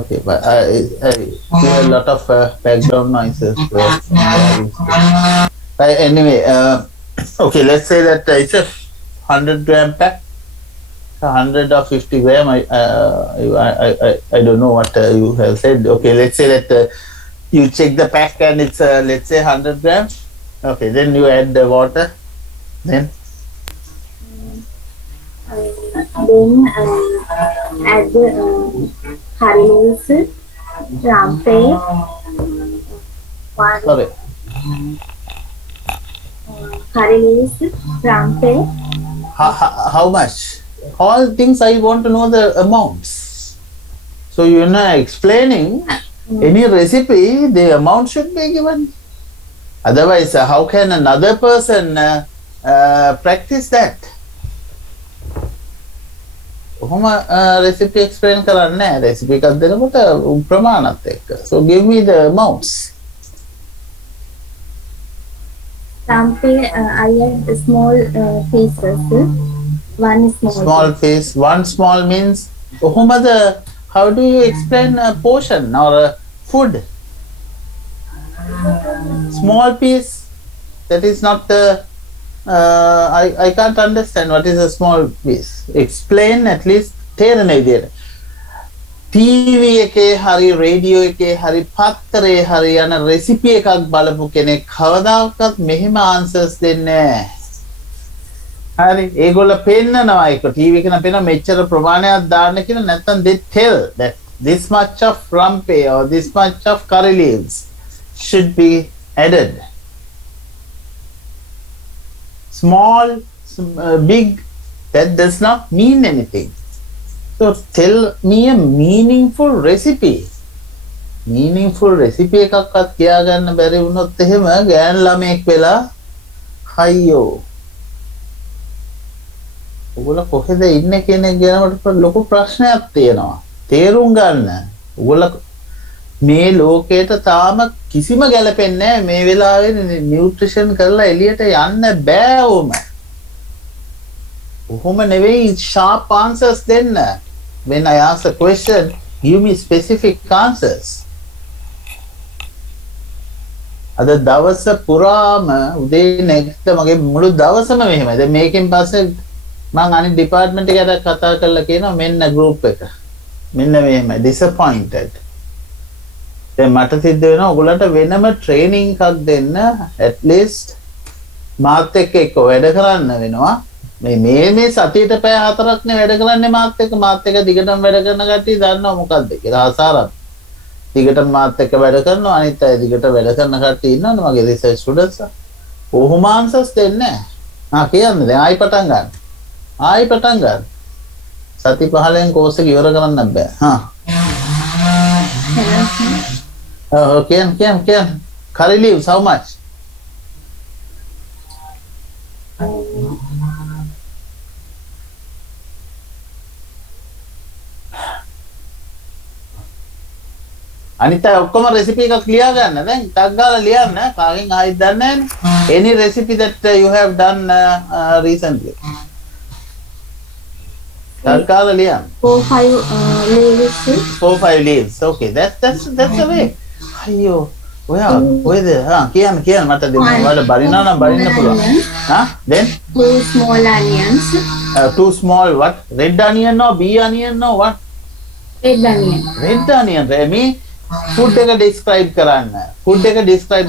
Okay, but I hear a lot of background noises. Anyway, okay, let's say that it's a 100-gram pack, 100 or 50 gram. I don't know what you have said. Okay, let's say that you check the pack and it's let's say 100 grams. Okay, then you add the water. Then add the curry leaves, rampe, sorry, curry leaves, rampe. How much? All things I want to know the amounts. So you're not explaining any recipe, the amount should be given. Otherwise, how can another person practice that? කොහොම recipe explain කරන්නේ නැහැ. Recipe එකක් දෙනකොට ප්‍රමාණත් එක්ක. So give me the amounts. Rampe, I add small pieces. One Small piece. One small means how do you explain a portion or a food? Small piece. That is not the. I can't understand what is a small piece. Explain at least. තේරෙන විදියට. TV එකේ හරි radio එකේ හරි පත්තරේ හරි යන recipe එකක් බලපු කෙනෙක් කවදාකවත් මෙහෙම ආන්සර්ස් දෙන්නේ නැහැ. හරි ඒගොල්ල පෙන්නනවා ඒක TV එකේ නම් පෙන්නන මෙච්චර ප්‍රමාණයක් දාන්න කියලා නැත්නම් they tell that this much of rampe or this much of curry leaves should be added. Small, big, that does not mean anything. So tell me a meaningful recipe. Meaningful recipe එකක්වත් කියා ගන්න බැරි වුණොත් එහෙම ගෑන් ළමෙක් වෙලා අයියෝ. ඔයගොල්ලෝ කොහෙද ඉන්නේ කියන එක ගැන ලොකු ප්‍රශ්නයක් තියෙනවා. තේරුම් ගන්න. ඔයගොල්ලෝ මේ ලෝකයට තාම කිසිම ගැලපෙන්නේ නැහැ. මේ වෙලාවේ නියුට්‍රිෂන් කරලා එළියට යන්න බෑ ඕම. ඔහොම නෙවෙයි sharp answers දෙන්න. When I ask a question, give me specific answers. අද දවස පුරාම උදේ නැගිට මගේ මුළු දවසම මෙහෙමයි. දැන් මේකෙන් පස්සේ මම අනිත් ඩිපාර්ට්මන්ට් එකට කතා කරලා කියනවා මෙන්න group එක. මෙන්න මෙහෙමයි disappointed. දැන් මට සිද්ධ වෙනවා ඔයගොල්ලන්ට වෙනම ට්‍රේනින් එකක් දෙන්න at least මාත් එක්ක වැඩ කරන්න වෙනවා. මේ සතියට පැය 4ක් නේ වැඩ කරන්නේ මාත් එක්ක දිගටම වැඩ කරන කට්ටිය දන්නවා මොකද්ද කියලා ආසාරත්. දිගටම මාත් එක්ක වැඩ කරනවා අනිත් අය දිගට වැඩ කරන කට්ටිය ඉන්නවනේ මගේ රිසර්ච් ස්ටුඩන්ට්ස්. කොහොම ආන්සර්ස් දෙන්නේ නැහැ. කියන්න දැන් ආයි පටන් ගන්න. සති 15න් කෝස් එක ඉවර කරන්න බෑ. Can. Curry leaves, how much? අනිත් අය ඔක්කොම රෙසිපි එකක් ලියා ගන්න. දැන් ටක් ගාලා ලියන්න. කාගෙන් ආයිත් දන්නේ නැහැ. Any recipe that you have done recently. ටක් ගාලා ලියන්න. 4-5 leaves. 4-5 leaves. Okay, that's the way. අයියෝ ඔයා ඔයද කියන්න මට දෙන්න ඔයාලා බරිනවා නම් බරින්න පුළුවන්. Then 2 small onions. 2 small what? Red onion or bee onion or what? Red onion. Red onion. මේ food එක describe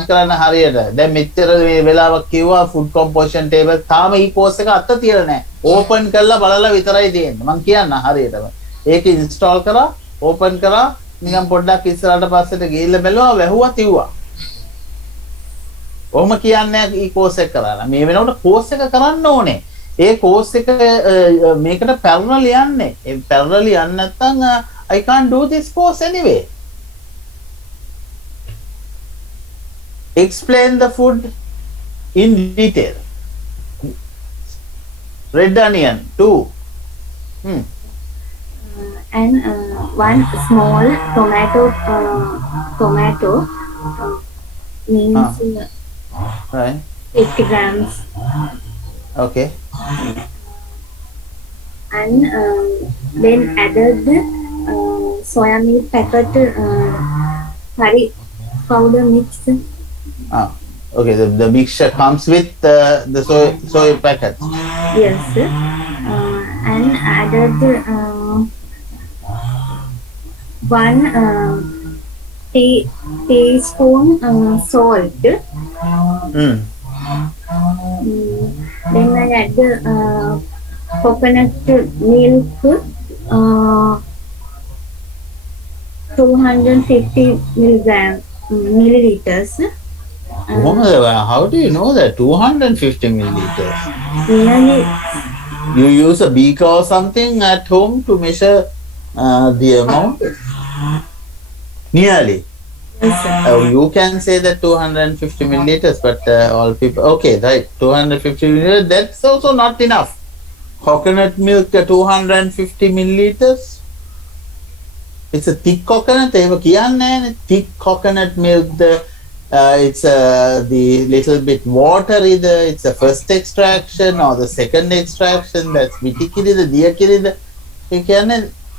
කරන්න හරියට. දැන් මෙච්චර මේ වෙලාවක් කිව්වා food composition table තාම ඊ course එක අත තියලා නැහැ. open කරලා බලලා විතරයි තියෙන්නේ. මම කියන්න හරියටම. ඒක install කරා, open කරා නිකන් පොඩ්ඩක් ඉස්සරහට පස්සට ගිහිල්ලා බැලුවා වැහුවා තිව්වා. ඔහොම කියන්නේ ඊ කෝස් එක කරලා. මේ වෙනකොට කෝස් එක කරන්න ඕනේ. ඒ කෝස් එක මේකට parallel යන්නේ. ඒ parallel යන්නේ නැත්නම් I can't do this course anyway. Explain the food in detail. Red onion 2. And 1 small tomato means Right. 50 grams. Okay. And then added soya milk packet, curry powder mix. Ah, okay. The mixture comes with the soy packet. Yes. And added one teaspoon salt. Mm. Then I add coconut milk, 250 milliliters. How do you know that? 250 milliliters. Nearly, You use a beaker or something at home to measure the amount? Nearly. yes, sir. You can say that 250 milliliters, but all people, okay, right, 250 milliliters, that's also not enough. Coconut milk, 250 milliliters. It's a thick coconut. එහෙම කියන්නේ නැහැ. Thick coconut milk. It's the little bit watery. It's the first extraction or the second extraction. That's විටිකිරිද දියකිරිද. ඒ කියන්නේ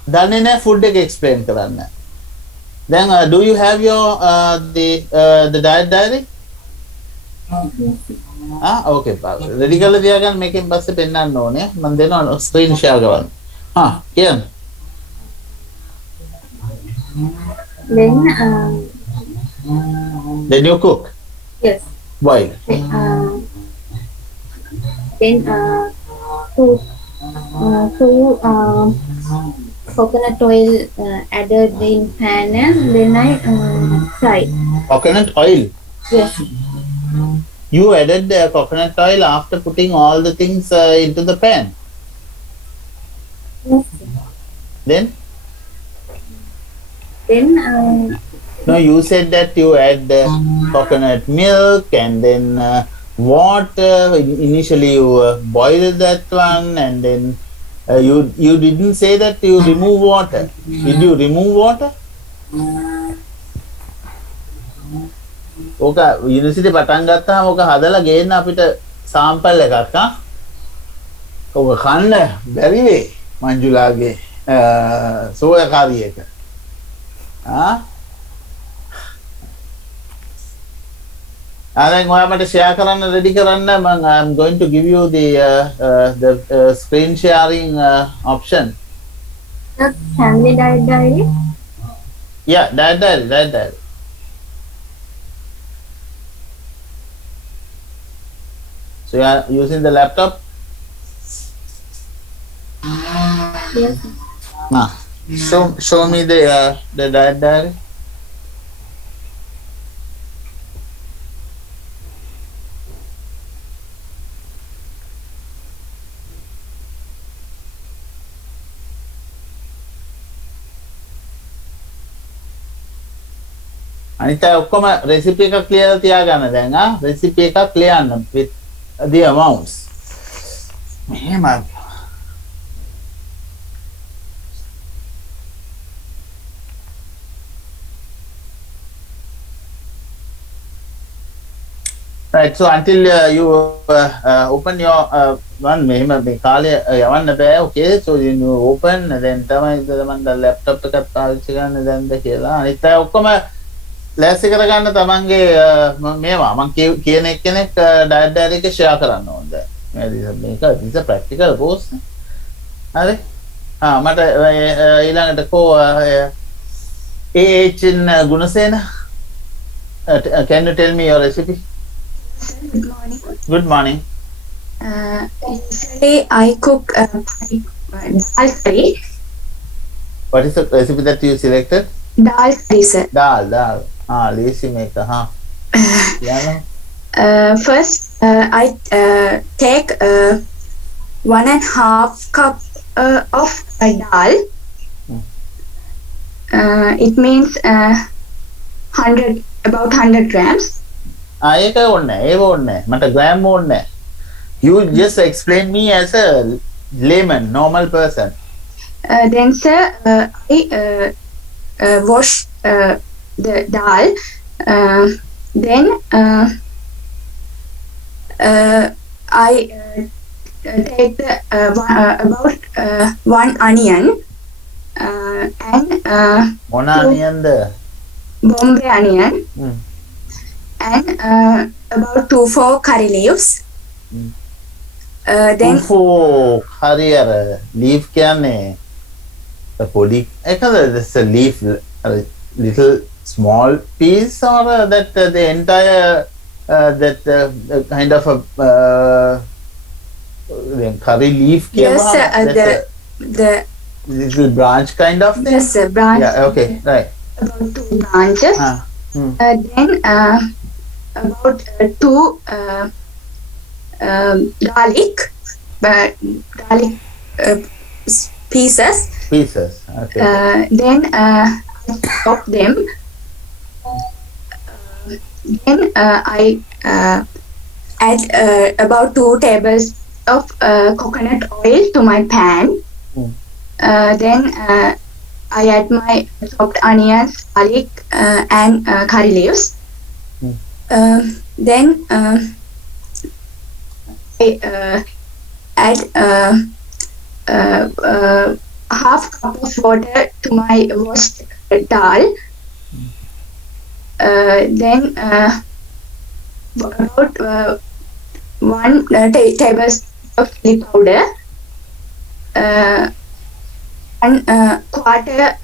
දන්නේ නැහැ food එක explain කරන්න. Then do you have your the diet diary? Okay. Ready කරලා තියාගන්න මේකෙන් පස්සේ පෙන්නන්න ඕනේ. මම දෙනවා screen share කරන්න. කියන්න. Then you cook. Yes. Boil. Then two coconut oil added in pan, and then I fry. Coconut oil. Yes. You added the coconut oil after putting all the things into the pan. Yes. Then? Then No, you said that you add coconut milk and then water. Initially, you boiled that one, and then you didn't say that you remove water. Did you remove water? ඕක university පටන් ගත්තාම ඕක හදලා ගේන්න අපිට sample එකක් හා. ඕක කන්න බැරි වෙයි මංජුලාගේ සෝයා කාරි එක. දැන් ඔයා මට share කරන්න ready කරන්න I'm going to give you the screen sharing option. the family diet diary. Yeah, diet diary. So you are using the laptop? Yes. Show me the diet diary. අනිත් අය ඔක්කොම recipe එක clear තියාගන්න දැන් recipe එක ලියන්න with the amounts. මෙහෙම Right, so until you open your one මෙහෙම මේ කාලේ යවන්න බෑ. Okay, so you open then තමයි තමන් laptop එකත් පාවිච්චි කරන්න දැන්ද කියලා. අනිත් අය ඔක්කොම ලෑස්ති කරගන්න තමන්ගේ මේවා මම කියන එක්කෙනෙක් ඩයට් ඩයරි එක ෂෙයා කරන්න ඕනද මේක this a practical course හරි මට ඊළඟට කෝ AH in Gunasena can you tell me your recipe? Good morning. Good morning. Yesterday I cooked dal curry. What is the recipe that you selected? Dal curry, sir. Dal lazy maker yeah. First I take 1.5 cup of dal. It means about 100 grams. ඒක ඕනේ ඒව ඕනේ මට gram ඕනේ. You just explain me as a layman, normal person. Then sir, I wash the dal. Then I take the about one onion. and මොන අනියන්ද? Bombay onion, Hmm. and about 2-4 curry leaves. Hmm. Then Tofu curry අර leaf කියන්නේ පොඩි එකද? This a leaf, a little small piece, or that the entire that kind of a curry leaf yes, කියනවා the little branch kind of thing. yes, branch. Yeah, okay, right. About 2 branches. Then about 2 garlic pieces. Pieces. Okay. Then chop them. Then I add about 2 tables of coconut oil to my pan. Then I add my chopped onions, garlic, and curry leaves. Then I add half cup of water to my washed dal. Then about 1 tablespoon of chili powder, and quarter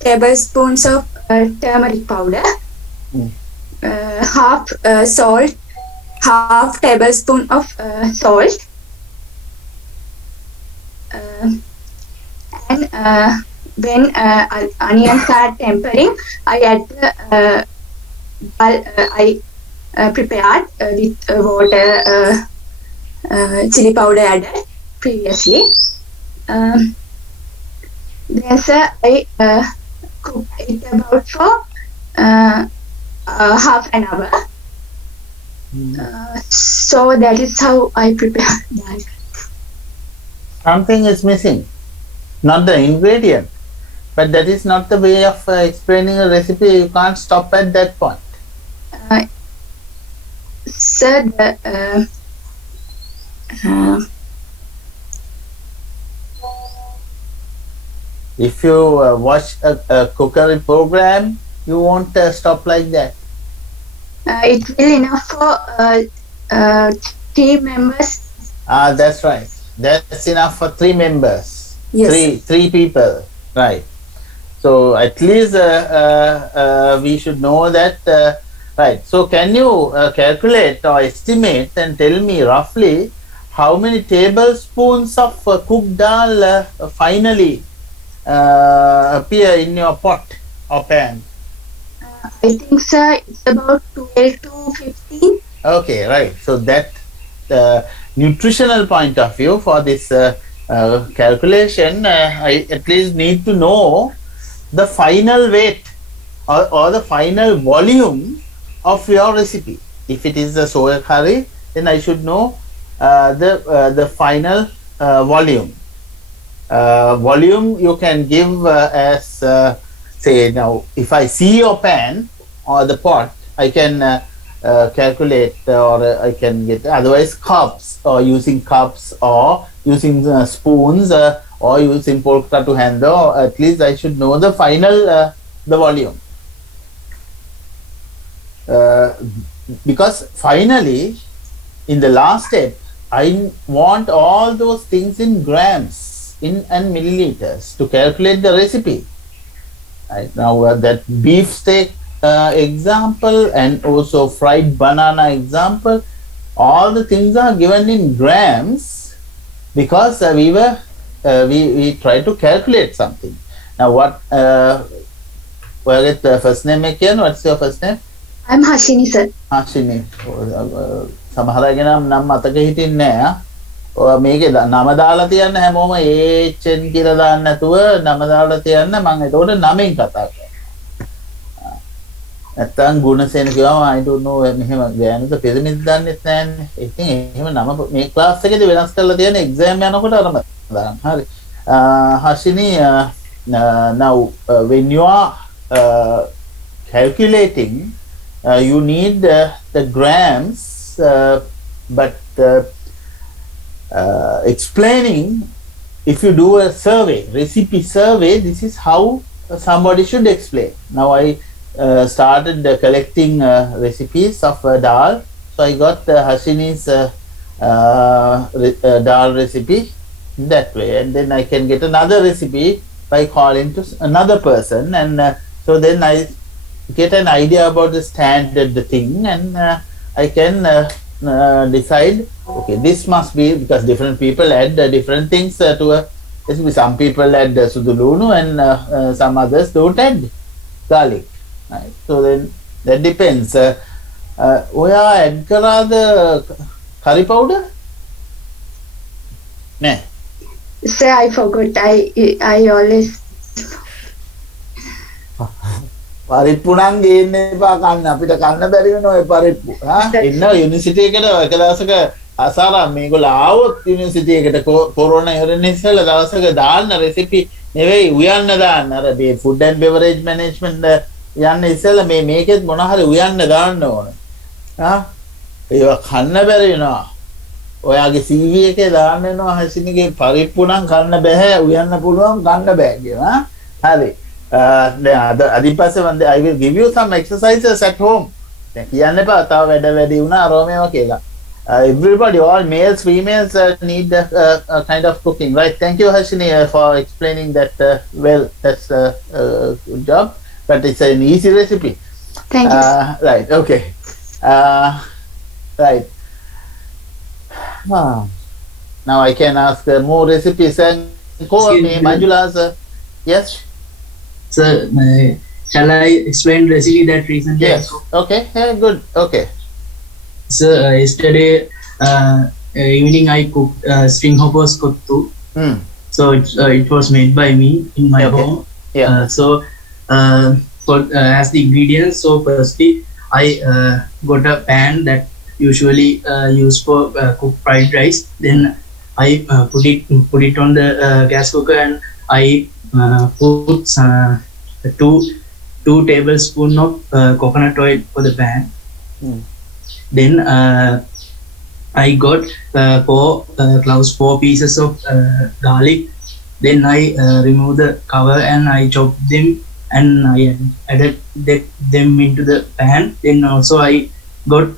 tablespoons of turmeric powder, half salt, half tablespoon of salt, and when onions are tempering, I add the dal I prepared with water, chili powder added previously. Then sir, I cook it about for half an hour. So that is how I prepare dal. Something is missing. Not the ingredient, but that is not the way of explaining a recipe. You can't stop at that point. Sir, If you watch a cookery program, you won't stop like that. it will enough for 3 members. That's right. That's enough for 3 members. Yes. Three people. Right. So at least we should know that. Right. So can you calculate or estimate and tell me roughly how many tablespoons of cooked dal finally appear in your pot or pan? I think sir, it's about 12 to 15. Okay, right. So that nutritional point of view for this calculation, I at least need to know the final weight or the final volume of your recipe. If it is a soya curry, then I should know the final volume. Volume you can give as say now, if I see your pan or the pot, I can calculate or I can get otherwise cups, or using cups or using spoons or using polka to handle, or at least I should know the final the volume, because finally in the last step I want all those things in grams and milliliters to calculate the recipe. Right now that beef steak example and also fried banana example, all the things are given in grams because we tried to calculate something. Now what the first name again? What's your first name? I'm Hashini sir. Hashini. සමහර අය නම් මතක හිටින්නේ නැහැ. ඔය මේකේ නම දාලා තියන්න හැමෝම HN කියලා දාන්න නැතුව නම දාලා තියන්න. මම එතකොට නමෙන් කතා කරනවා. නැත්තම් ගුණසේන කියවම I don't know මෙහෙම ගෑනුද පිරමිඩ් දන්නෙත් නැන්නේ. ඉතින් එහෙම නම මේ ක්ලාස් එකේදී වෙනස් කරලා තියෙන එක්සෑම් යනකොට අරම දාන්න. හරි. Hashini, now when you are calculating, you need the grams, but explaining if you do a survey, recipe survey, this is how somebody should explain. Now I started collecting recipes of dal. So I got Hashini's dal recipe that way, and then I can get another recipe by calling to another person, and so then I get an idea about the standard thing, and I can decide, okay, this must be, because different people add different things to a recipe. Some people add sudulunu, and some others don't add garlic, right? So then that depends. ඔයා add කරාද curry powder? නෑ. Sir, I forgot. I always. පරිප්පු නම් ගේන්න එපා කන්න. අපිට කන්න බැරි වෙන ඔය පරිප්පු. ඉන්න යුනිවර්සිටි එකට එක දවසක අසාරා මේගොල්ලෝ ආවොත් යුනිවර්සිටි එකට කොරෝනා ඉවරෙන්න ඉස්සෙල්ලා දවසක දාන්න රෙසිපි නෙවෙයි උයන්න දාන්න. අර මේ ෆුඩ් ඇන්ඩ් බෙවරේජ් මැනේජ්මන්ට් යන්න ඉස්සෙල්ලා මේකෙත් මොන හරි උයන්න දාන්න ඕනේ. ඒවා කන්න බැරි වෙනවා. ඔයාගේ CV එකේ දාන්න වෙනවා හසිනිගේ පරිප්පු නම් කන්න බෑ, උයන්න පුළුවන් කන්න බෑ කියලා. හරි. දැන් අදින් පස්සේ මම I will give you some exercises at home. දැන් කියන්න එපා තව වැඩි වුණා රෝමේවා කියලා. Everybody, all males, females need a kind of cooking, right? Thank you, Hashini, for explaining that well. That's a good job, but it's an easy recipe. Thank you. Right. Okay. Right. Now I can ask more recipes. And Manjula's, yes? Sir, shall I explain recipe that recently? Yes. Okay. Yeah, good. Okay. Sir, yesterday evening I cooked string hoppers kottu. So it was made by me in my home. Yeah. For as the ingredients, so firstly I got a pan that usually used for cook fried rice. Then I put it on the gas cooker, and I put two tablespoons of coconut oil for the pan. Then I got four pieces of garlic. Then I removed the cover and I chopped them, and I added them into the pan. Then also I got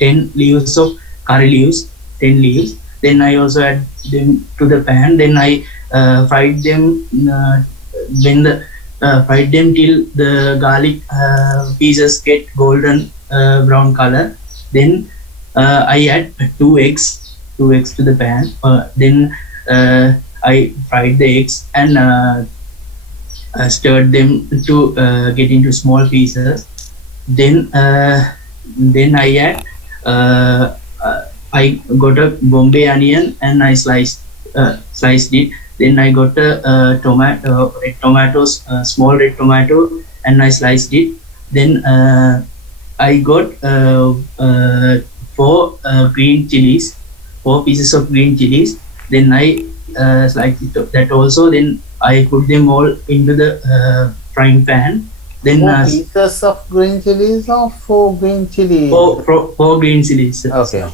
10 leaves of curry leaves, 10 leaves. Then I also add them to the pan. Then I fried them fried them till the garlic pieces get golden brown color. Then I add two eggs to the pan. Then I fried the eggs and stirred them to get into small pieces. Then I add I got a Bombay onion and I sliced it. Then I got a small red tomato, and I sliced it. Then I got 4 green chilies, 4 pieces of green chilies. Then I sliced that also. Then I put them all into the frying pan. Then 4 pieces of green chilies or 4 green chilies? 4 green chilies. Okay.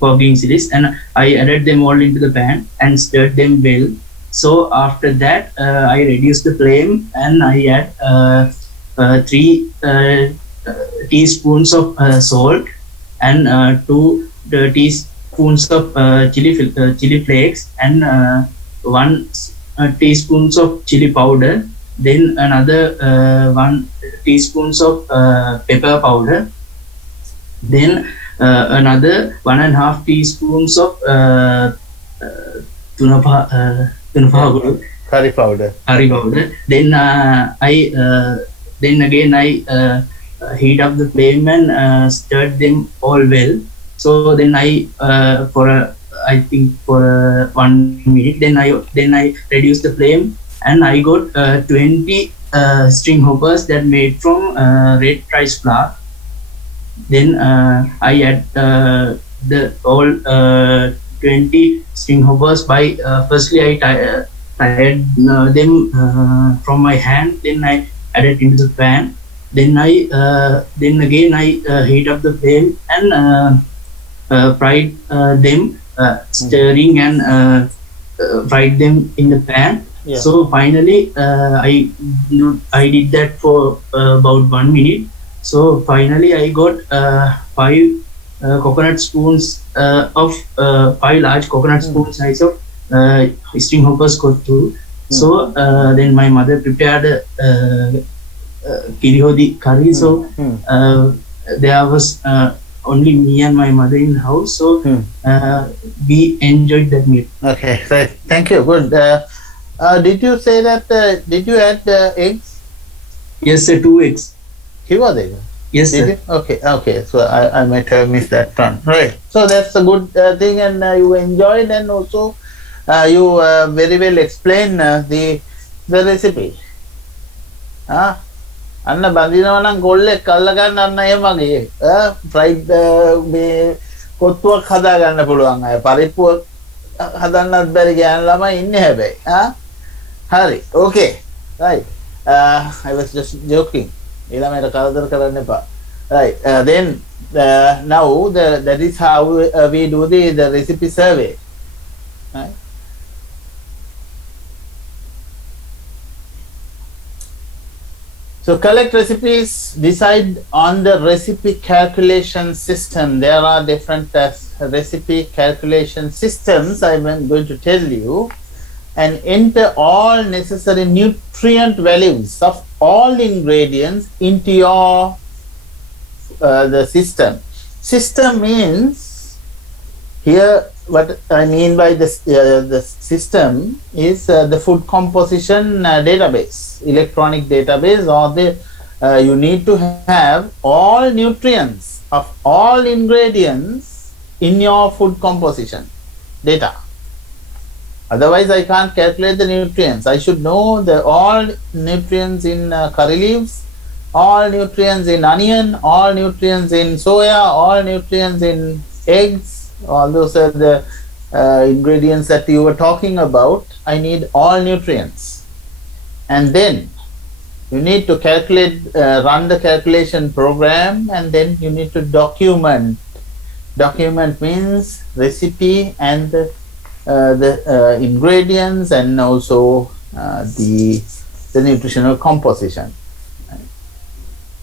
4 green chilies, and I added them all into the pan and stirred them well. So after that, I reduced the flame and I add 3 teaspoons of salt and 2 teaspoons of chili flakes and 1 teaspoons of chili powder. Then another 1 teaspoons of pepper powder. Then another 1.5 teaspoons of curry powder. Then then again I heat up the flame and stirred them all well. So then I for 1 minute. Then I reduced the flame, and I got 20 string hoppers that made from red rice flour. Then I add the all 20 string hoppers by firstly I tied them from my hand. Then I added into the pan. Then again I heat up the flame and fried them, stirring and fried them in the pan. Yeah. So finally, I did that for about 1 minute. So finally, I got 5 coconut spoons of 5 large coconut spoon size of string hoppers got through. So then my mother prepared kirihodi curry. So there was only me and my mother in the house. So we enjoyed that meal. Okay, right. Thank you. Good. Did you say that? Did you add eggs? Yes, sir. 2 eggs. Kiwa egg. Yes, Did sir. you? Okay. Okay. So I might have missed that one. Right. So that's a good thing, and you enjoyed, and also you very well explained the recipe. අන්න බඳිනවා නම් ගොල්ලෙක් අල්ල ගන්න අන්න එහෙම වගේ fried මේ කොත්තුවක් හදා ගන්න පුළුවන් අය පරිප්පුවක් හදන්නත් බැරි ගෑනු ළමයි ඉන්නේ හැබැයි හරි okay right I was just joking ඊළඟට කරදර කරන්න එපා right then now that is how we do the recipe survey right. So collect recipes, decide on the recipe calculation system. There are different recipe calculation systems I'm going to tell you, and enter all necessary nutrient values of all ingredients into your the system. System means here what I mean by this the system is the food composition database, electronic database, or the you need to have all nutrients of all ingredients in your food composition data. Otherwise, I can't calculate the nutrients. I should know the all nutrients in curry leaves, all nutrients in onion, all nutrients in soya, all nutrients in eggs. All those are the ingredients that you were talking about. I need all nutrients, and then you need to calculate, run the calculation program, and then you need to document. Document means recipe and the ingredients, and also the nutritional composition.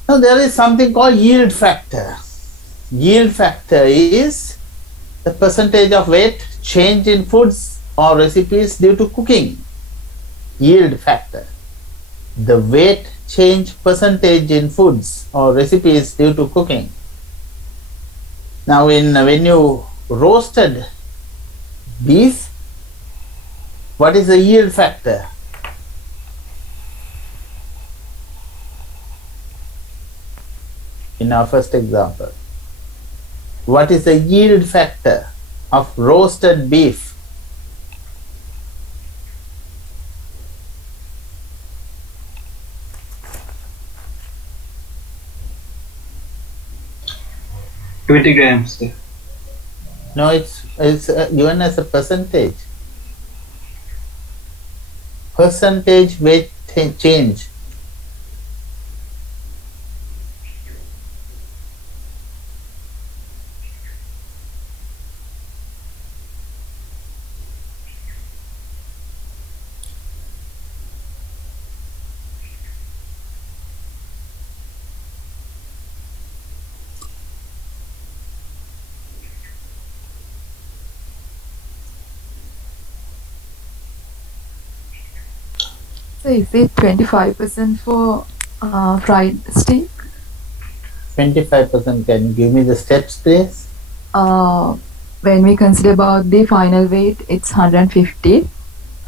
Now there is something called yield factor. Yield factor is the percentage of weight change in foods or recipes due to cooking. Yield factor. The weight change percentage in foods or recipes due to cooking. Now when you roasted beef, what is the yield factor? In our first example, what is the yield factor of roasted beef? grams. No, it's given as a percentage. Percentage weight change. So is it 25% for fried steak? 25%. Can you give me the steps, please? When we consider about the final weight, it's 150.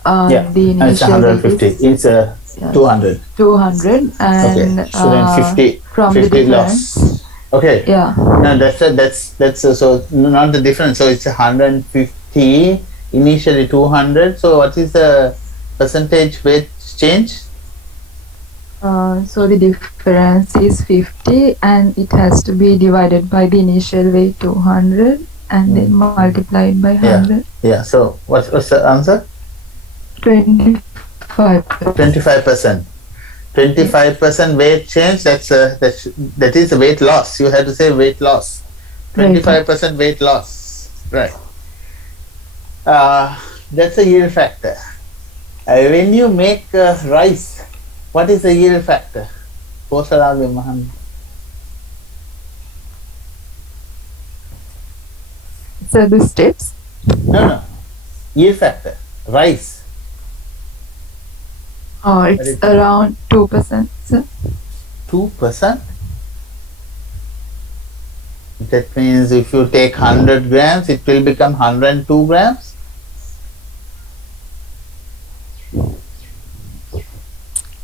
Yeah, The it's initial 150. weight is It's 200. 200, and Okay, so then 50 from the 50 difference. loss. Okay. Yeah. No, that's so not the difference. So it's 150 initially 200. So what is the percentage weight change? So the difference is 50, and it has to be divided by the initial weight 200, and then multiplied by 100. Yeah. So what's the answer? 25. 25%. 25% weight change. That is weight loss. You have to say weight loss. 25% weight loss. Right. That's a yield factor. When you make rice, what is the yield factor? Kosalage Mahan. So the steps. No. Yield factor. Rice. Oh, it's around 2%, sir. 2%? That means if you take 100 grams, it will become 102 grams?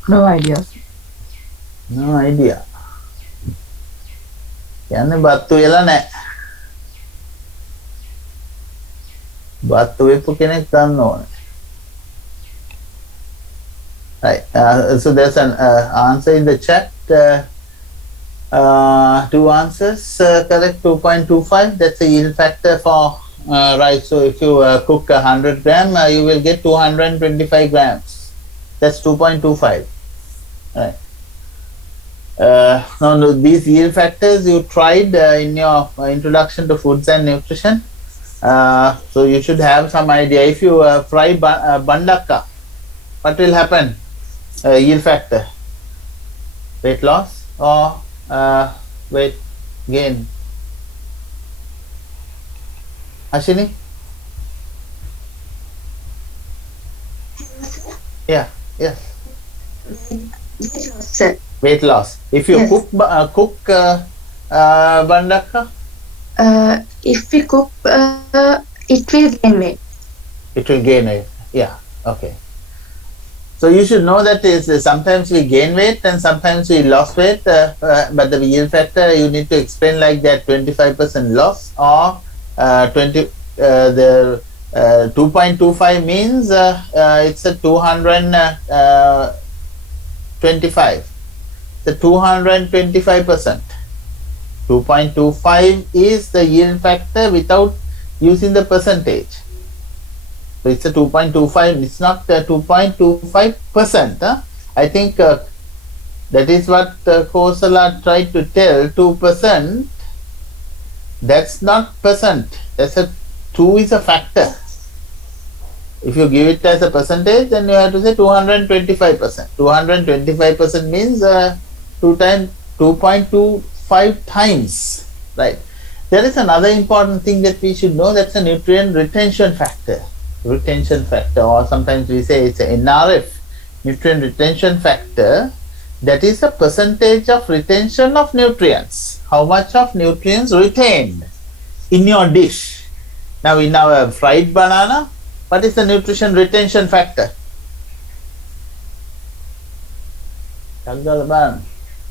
No idea. No idea. යන්නේ බත්තු වෙලා නැහැ. බත්තු වෙපු කෙනෙක් දන්න ඕනේ. Right. So there's an answer in the chat. Two answers correct. 2.25. That's a yield factor for rice. So if you cook 100 gram, you will get 225 grams. That's 2.25. Right. Now these yield factors you tried in your introduction to foods and nutrition. So you should have some idea. If you fry bandakka, what will happen? Yield factor, weight loss or weight gain? Ashini? Yeah, yes. Sir. Weight loss. If you Yes. cook bandakka, If we cook, it will gain weight. it will gain weight. Yeah, okay. So you should know that is sometimes we gain weight and sometimes we lost weight, but the yield factor you need to explain like that: 25% loss or 2.25 means it's a 225. The 225%. 2.25 is the yield factor without using the percentage. So it's a 2.25, it's not 2.25%. I think that is what Kosala tried to tell, 2%. That's not percent. That's a 2 is a factor. If you give it as a percentage, then you have to say 225%. 225% means 2.25 times, right? There is another important thing that we should know, that's a nutrient retention factor. Retention factor, or sometimes we say it's a NRF, nutrient retention factor. That is a percentage of retention of nutrients. How much of nutrients retained in your dish. Now in our fried banana, what is the nutrition retention factor?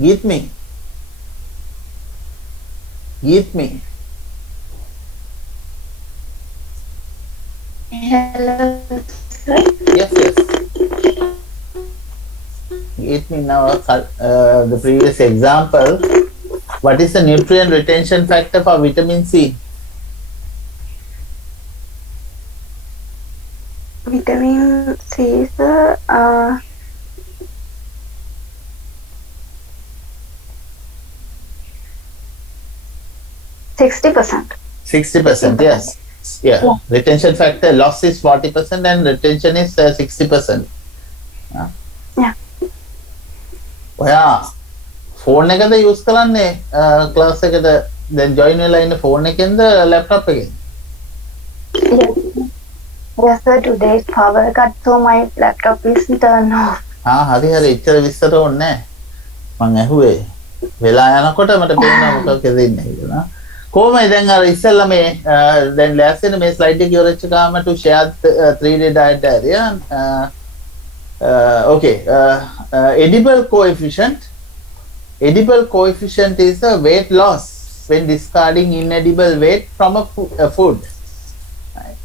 Give me. Hello, sir. Yes. Give me now the previous example. What is the nutrient retention factor for vitamin C? Vitamin C, sir. 60%. 60%, yes. Yeah. Retention factor, loss is 40% and retention is 60%. Yeah. ඔයා phone එකද use කරන්නේ class එකට දැන් join වෙලා ඉන්න phone එකෙන්ද laptop එකෙන්? Yes, sir. Today's power cut, so my laptop is turned off. හරි එච්චර විස්තර ඕනේ නැහැ. මං ඇහුවේ වෙලා යනකොට මට පේනවා මොකක්ද දෙන්නේ කියලා. කොහොමද දැන් අර ඉස්සෙල්ලා මේ දැන් ලෑස්තිනේ මේ ස්ලයිඩ් එක ඉවරච්ච ගාම to share 3-day diet diary. Okay. Edible coefficient. Edible coefficient is a weight loss when discarding inedible weight from a food. Right.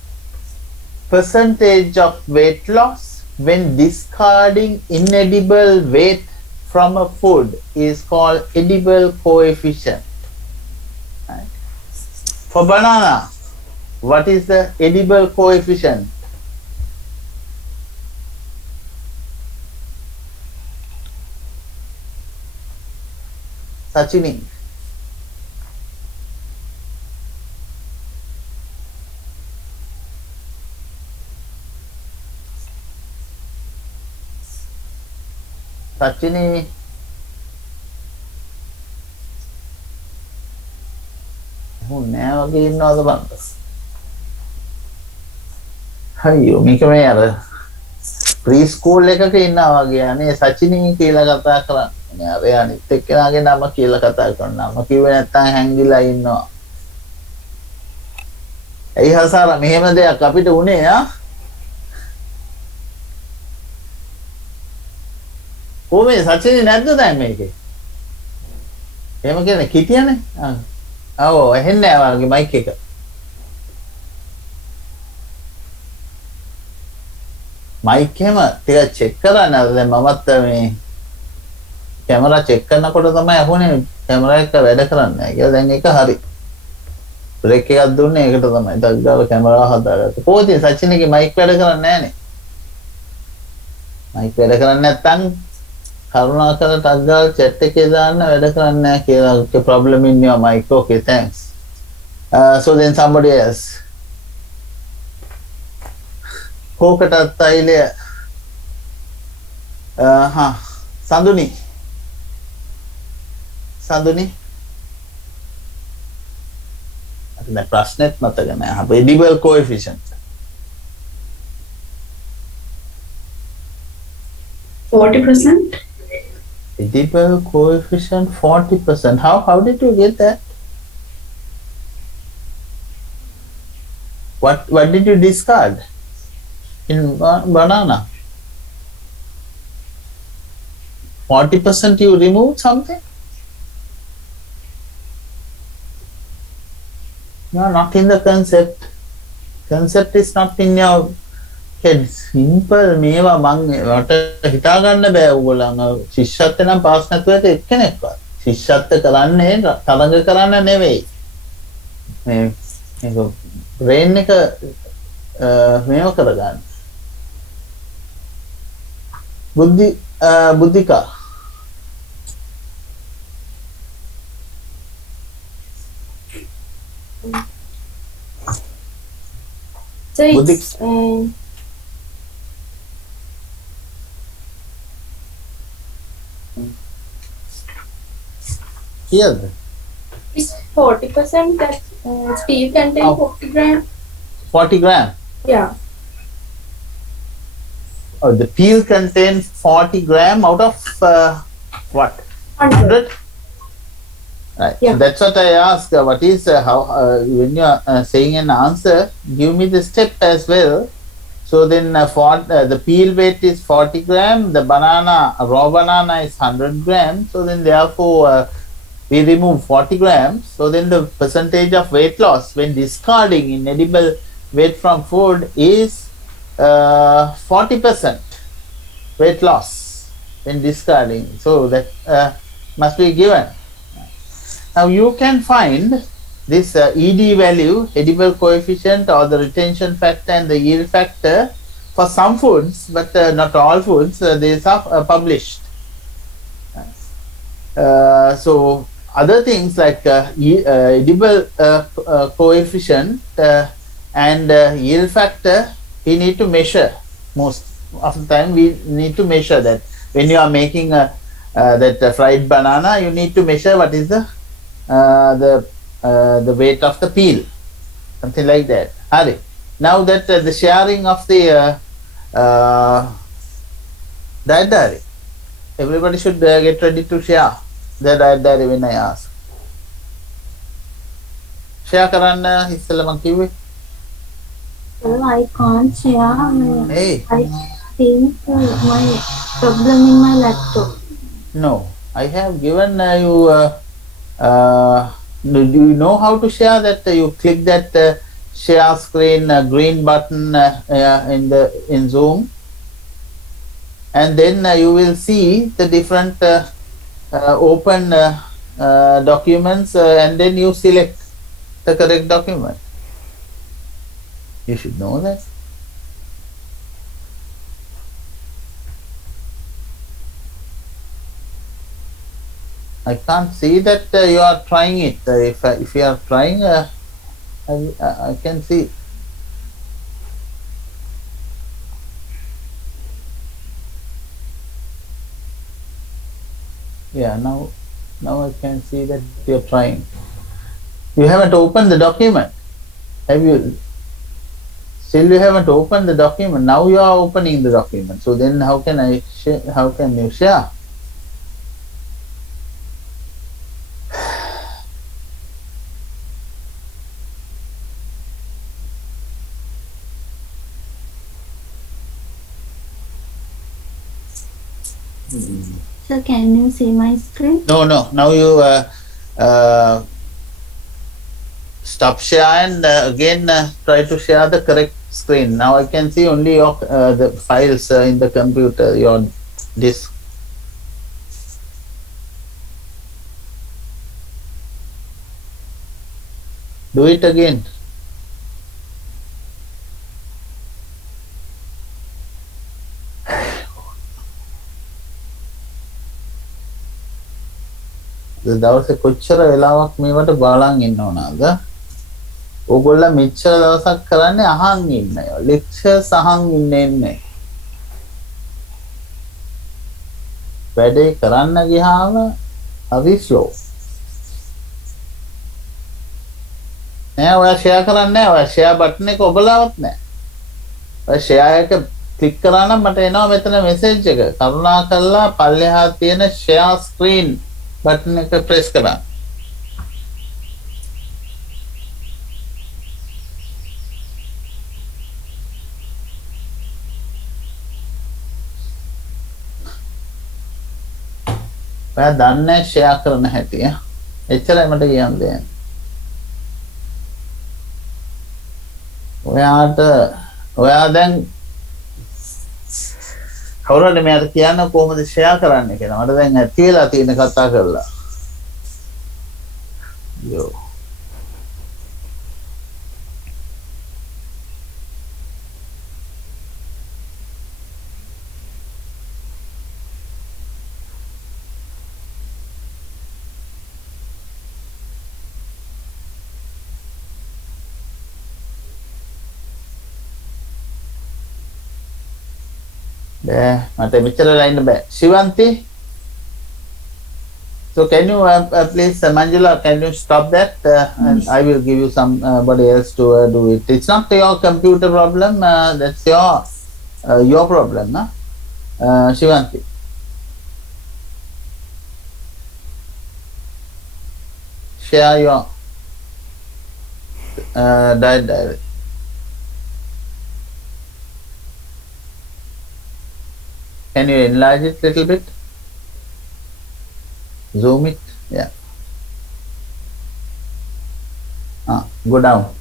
Percentage of weight loss when discarding inedible weight from a food is called edible coefficient. Right. For banana, what is the edible coefficient? Sachini. Sachini නෑ වගේ ඉන්නවද බලන්න. අයියෝ මේක මේ අර ප්‍රී school එකක ඉන්නවා වගේ අනේ සචිනී කියලා කතා කරන්නේ. අර අනිත් එක්කෙනාගේ නම කියලා කතා කරනවා. නම කිව්වේ නැත්තම් හැංගිලා ඉන්නවා. ඇයි හසාර මෙහෙම දෙයක් අපිට උනේ ආ? කොහොමද සචිනී නැද්ද දැන් මේකේ? එහෙම කියන්නේ කිටියනේ. ඔව් ඇහෙන්නේ නැහැ වගේ මයික් එක. මයික් එහෙම ටික චෙක් කරන්න. දැන් මමත් මේ කැමරා චෙක් කරනකොට තමයි අහුනේ කැමරා එක වැඩ කරන්නේ නැහැ කියලා. දැන් ඒක හරි. බ්‍රේක් එකක් දුන්නේ ඒකට තමයි. ඩග්ගාව කැමරාව හදාගත්තා. කොහොමද සචිනගේ මයික් වැඩ කරන්නේ නැහනේ? මයික් වැඩ කරන්නේ නැත්නම් කරුණාකර ඩග්ගාව chat එකේ දාන්න වැඩ කරන්නේ නැහැ කියලා. Okay, problem in your mic. Okay, thanks. So then somebody else. කෝකටත් තයිලය Sanduni අද ප්‍රශ්නෙත් මතක නෑ. edible coefficient 40%. edible coefficient 40%. How did you get that? What did you discard in banana? 40% you removed something? No, not in the concept. Concept is not in your head. Simple මේවා මං වට හිතා ගන්න බෑ ඕගොල්ලන් ශිෂ්‍යත්වය නම් පාස් නැතුව ඇත එක්කෙනෙක්වත්. ශිෂ්‍යත්ව කරන්නේ තරඟ කරන්න නෙවෙයි. මේක බ්‍රේන් එක මේව කරගන්න. Buddhika So it's කියද? it's 40% that steel contain Oh. 40 gram. 40 gram. Yeah. Oh, the peel contains 40 gram out of what? 100? Right. Yeah. So that's what I asked. What is how when you are saying an answer, give me the step as well. So then the peel weight is 40 gram. The raw banana is 100 grams. So then therefore we remove 40 grams. So then the percentage of weight loss when discarding in edible weight from food is 40% weight loss when discarding. So that must be given. Now you can find this ED value, edible coefficient, or the retention factor and the yield factor for some foods, but not all foods. These are published. So other things like edible coefficient and yield factor, we need to measure. Most of the time we need to measure that. When you are making that fried banana, you need to measure what is the weight of the peel, something like that. Hari. Now that the sharing of the diet diary, everybody should get ready to share the diet diary when I ask. Share karanna issala man kiwwe. Well, I can't share. Hey. I think my problem in my laptop. No, I have given you. Do you know how to share that? You click that share screen green button in Zoom, and then you will see the different open documents, and then you select the correct document. You should know that. I can't see that you are trying it. If you are trying, I can see. Yeah, now I can see that you're trying. You haven't opened the document. Have you? Still you haven't opened the document. Now you are opening the document. So then how can I share? How can you share? So can you see my screen? No. Now you stop share and again try to share the correct screen. Now I can see only your the files in the computer, your disk. Do it again. දවසේ කොච්චර වෙලාවක් මේවට බලන් ඉන්න ඕනද? ඕගොල්ලෝ මෙච්චර දවසක් කරන්නේ අහන් ඉන්නය. ලෙක්චර්ස් අහන් ඉන්නේ. වැඩේ කරන්න ගියාම හරි ස්ලෝ. නෑ ඔයා ෂෙයා කරන්නේ නෑ. ඔයා ෂෙයා බටන් එක ඔබලාවත් නෑ. ඔයා ෂෙයා එක ක්ලික් කරා නම් මට එනවා මෙතන මෙසේජ් එක. කරුණාකරලා පල්ලෙහා තියෙන ෂෙයා ස්ක්‍රීන් बटन එක प्रेस करा. ඔයා දන්නේ ෂෙයා කරන හැටි ඈ. එච්චරයි මට කියන්න දෙන්නේ. ඔයා දැන් කවුරුහරි මෙයාට කියන්න කොහොමද ෂෙයා කරන්න කියලා. මට දැන් ඇති වෙලා තියෙන කතා කරලා. යෝ. මට මෙච්චර ලයින් බෑ. Shivanti, so can you please Manjula, can you stop that and I will give you somebody else to do it. It's not your computer problem, that's your problem, no? Shivanti. Share your diary. Can you enlarge it a little bit? Zoom it? Yeah. Go down.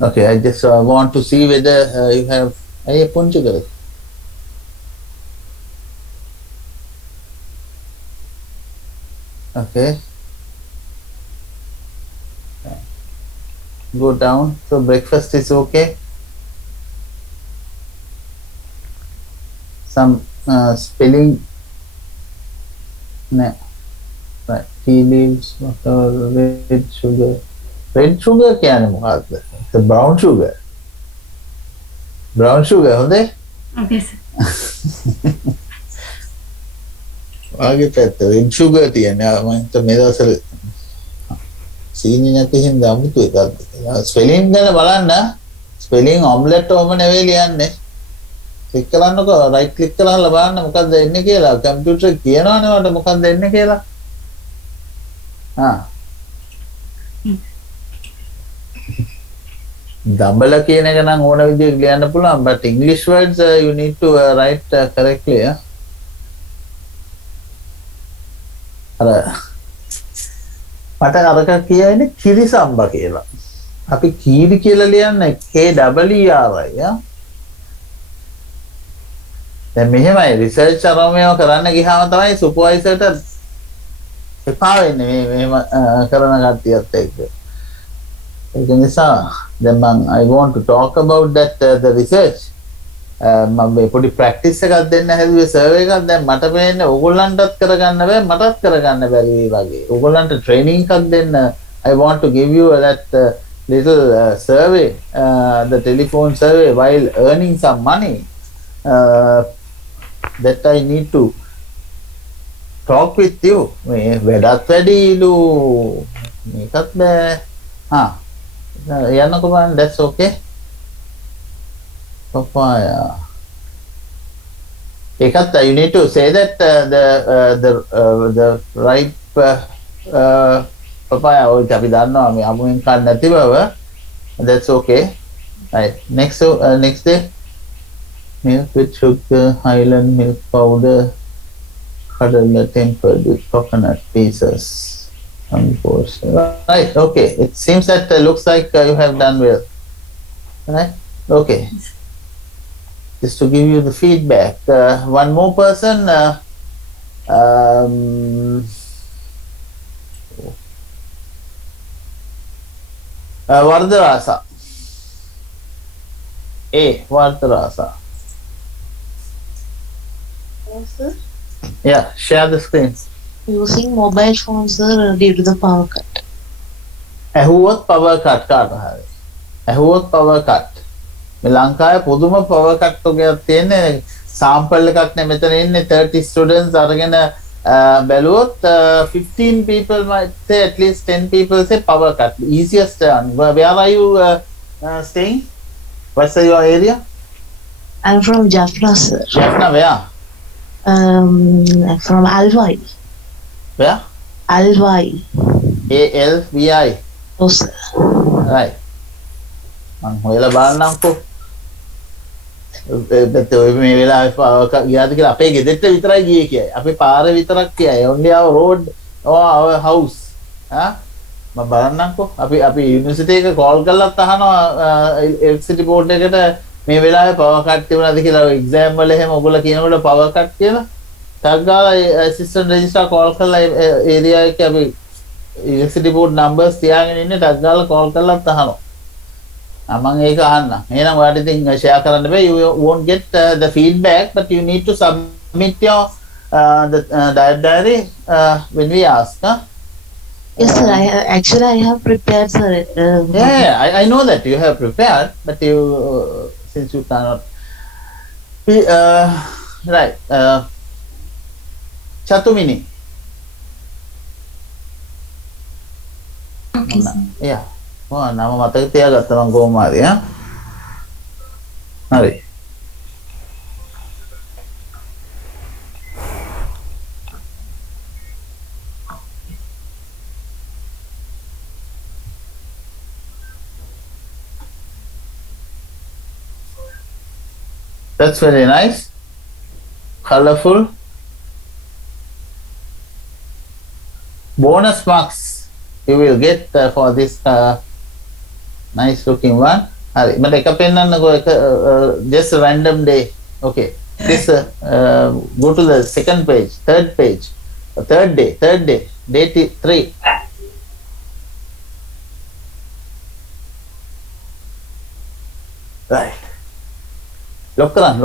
Okay, I just want to see whether you have a punchukar. Okay. Go down. So breakfast is okay. Some spelling. No. Right. Tea leaves, water, red sugar. Red sugar क्या है मुखात? The brown sugar. Brown sugar होते? Okay, sir. आगे पैते red sugar තියෙනවා. මම તો මේ දවස්වල සීනි නැති හින්දා අමුතු එකක්. ස්පෙලිං ගැන බලන්න. ස්පෙලිං ඔම්ලට් ඔහම නෙවෙයි ලියන්නේ. ක්ලික් කරන්නකො රයිට් ක්ලික් කරලා බලන්න මොකක්ද එන්නේ කියලා. කම්පියුටර් කියනවනේ මට මොකක්ද එන්නේ කියලා. double කියන එක නම් ඕන විදිහට ලියන්න පුළුවන්, but English words you need to write correctly. අර මට අරක කියන්නේ කිරිසම්බ කියලා. අපි කීරි කියලා ලියන්නේ KEERI. දැන් මෙහෙමයි රිසර්ච් අරමේව කරන්න ගියාම තමයි සුපර්වයිසර්ට එපා වෙන්නේ මේ මෙහෙම කරන කට්ටියත් එක්ක. ඒක නිසා දැන් I want to talk about that the research. මම මේ පොඩි ප්‍රැක්ටිස් එකක් දෙන්න හැදුවේ සර්වර් එකක්. දැන් මට පේන්නේ ඕගොල්ලන්ටත් කරගන්න බෑ මටත් කරගන්න බැරි වගේ. ඕගොල්ලන්ට ට්‍රේනින් එකක් දෙන්න. I want to give you that little survey, the telephone survey while earning some money. that I need to talk with you. මේ වැඩත් වැඩිලු මේකත් බෑ. යන්නකෝ බලන්න. That's okay. Papaya. Ekatha, you need to say that the ripe papaya ඔය අපි දන්නවා මේ අමුෙන් කන්න නැති බව. That's okay. Right. Next day. Milk with sugar, Highland milk powder, cuddled tempered with coconut pieces. Right. Okay. It seems that looks like you have done well. Right. Okay. Just to give you the feedback. One more person. Vardharasa. Vardharasa. Yes, sir. Yeah, share the screen. Using mobile phones, sir, due to the power cut. ඇහුවොත් power cut කාට හරි. ඇහුවොත් power cut. මේ ලංකාවේ පොදුම power cut එකක් තියෙන්නේ. sample එකක් නේ මෙතන ඉන්නේ 30 students අරගෙන බැලුවොත් 15 people might say, at least 10 people say power cut. Easiest one. Where are you staying? What's your area? I'm from Jaffna, sir. Jaffna, where? From Alvai. Where? Alvai. ALVI. Oh, sir. Right. මං හොයලා බලන්නම්කෝ. ඔය මේ වෙලාවේ ගියාද කියලා අපේ ගෙදරට විතරයි ගියේ කියයි. අපේ පාර විතරක් කියයි. only our road or our house. මම බලන්නම්කෝ. අපි යුනිවර්සිටි එක කෝල් කරලාත් අහනවා එලෙක්ට්‍රිසිටි බෝඩ් එකට මේ වෙලාවේ පවර් කට් තිබුණාද කියලා එක්සෑම් වල එහෙම ඔයගොල්ලෝ කියනකොට පවර් කට් කියලා ටග් ගාලා ඇසිස්ටන්ට් රෙජිස්ටර් කෝල් කරලා ඒරියා එකේ අපි electricity board numbers තියාගෙන ඉන්නේ ටග් ගාලා කෝල් කරලාත් අහනවා. මම ඒක අහන්න. එහෙනම් ඔයාලට ඉතින් share කරන්න බෑ. You won't get the feedback, but you need to submit your the diary when we ask. Yes, sir. I have prepared, sir. Yeah, I know that you have prepared, but you since you cannot be right. Chatumini. Okay, sir. Yeah. නම මතක තියාගත්තා මම කොහොම හරි හරි. That's very nice. Colorful. Bonus marks you will get for this nice looking one. Hari, but එක පෙන්නන්නකෝ එක just a random day. Okay. This go to the second page, third page. Third day, day 3. Right. Look around.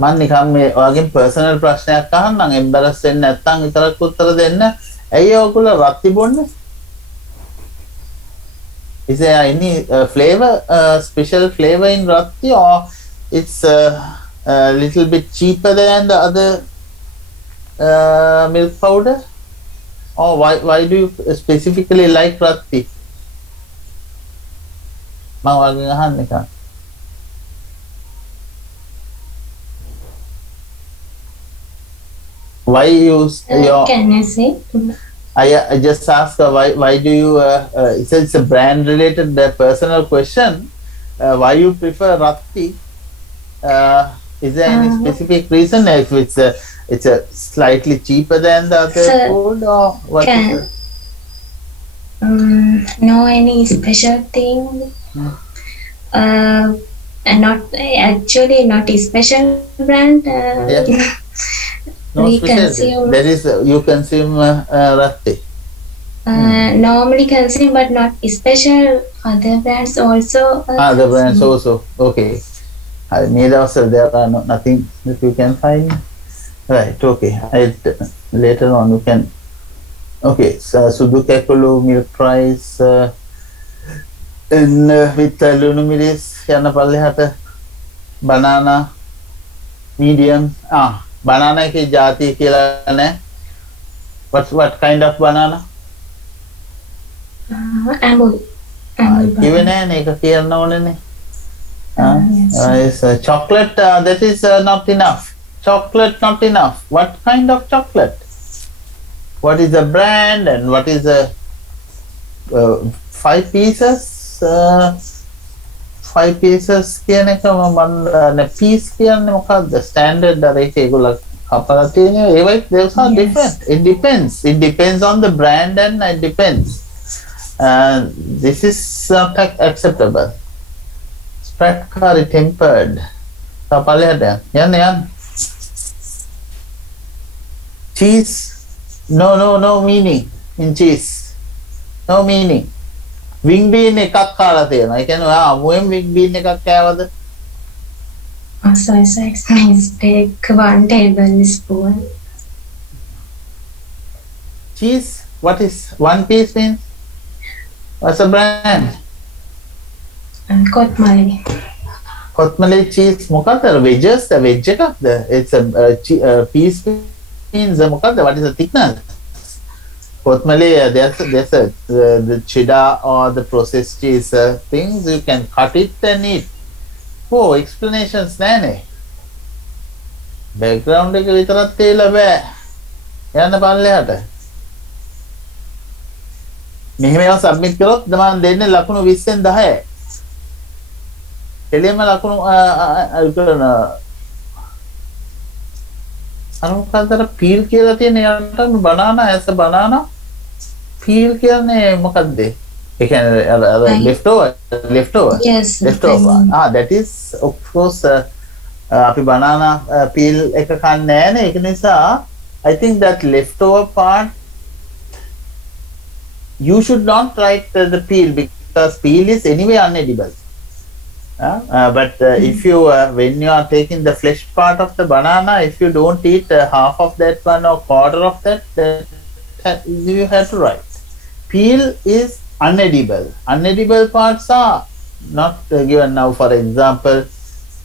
මම නිකන් මේ ඔයගෙන් personal ප්‍රශ්නයක් අහන්නම් එම්බැරස් වෙන්නේ නැත්නම් විතරක් උත්තර දෙන්න. ඇයි ඔයගොල්ලෝ රත්ති බොන්නේ? Is there any flavor, special flavor in ratti, or it's a little bit cheaper than the other milk powder? Or why do you specifically like ratti? මම ඔයගෙන් අහන්න නිකන්. Why you Can I say? I just ask why do you it's a brand related personal question. Why you prefer Ratti? Is there any specific reason? If it's a slightly cheaper than the other food, or what? No any special thing. And not actually not a special brand. No we specialty. consume. There is you consume Ratti. Normally consume, but not special. Other brands also. Other brands also. Okay. Neither also there are nothing that you can find. Right. Okay. Later on you can Okay, so sudu kekulu, milk rice, and with lunu miris yana pallehata banana medium. Banana ki jati kila ne. What kind of banana? Amul. Kiwe ne eka kiyanna one ne. Yes. Is chocolate, that is not enough. Chocolate not enough. What kind of chocolate? What is the brand and what is the 5 pieces? 5 pieces කියන එක මම piece කියන්නේ මොකක්ද? Standard අර එක ඒගොල්ලෝ කපලා තියෙනවා. ඒවයි those are different. It depends on the brand and it depends. This is not acceptable. Spread curry tempered. Tapalada. Yan. Cheese. No meaning in cheese. No meaning. Wing bean එකක් කාලා තියෙනවා. ඒ කියන්නේ ඔයා අමුයෙන් wing bean එකක් කෑවද? So it's take 1 tablespoon. Cheese. What is 1 piece means? What's the brand? Kotmali. Kotmale cheese. මොකක්ද? Wedges, the veg එකක්ද? It's a piece means මොකක්ද? What is the thickness? Kotmale, there's the cheddar or the processed cheese things. You can cut it and eat. Oh, explanations නෑනේ. Background එක විතරක් තියලා බෑ. යන්න පල්ලෙහාට. මෙහෙම ඒවා සබ්මිට් කරොත් මම දෙන්නේ ලකුණු 20න් 10යි. එළියම ලකුණු කරන අනුකම්පාතර පීල් කියලා තියෙන යට banana as a banana peel කියන්නේ මොකක්ද? ඒ කියන්නේ leftover. Yes. Leftover. That is of course අපි banana peel එක කන්නේ නෑනේ. ඒක නිසා I think that leftover part you should not write the peel because peel is anyway unedible. But if you when you are taking the flesh part of the banana, if you don't eat half of that one or quarter of that, you have to write. Peel is unedible. Unedible parts are not given now. For example,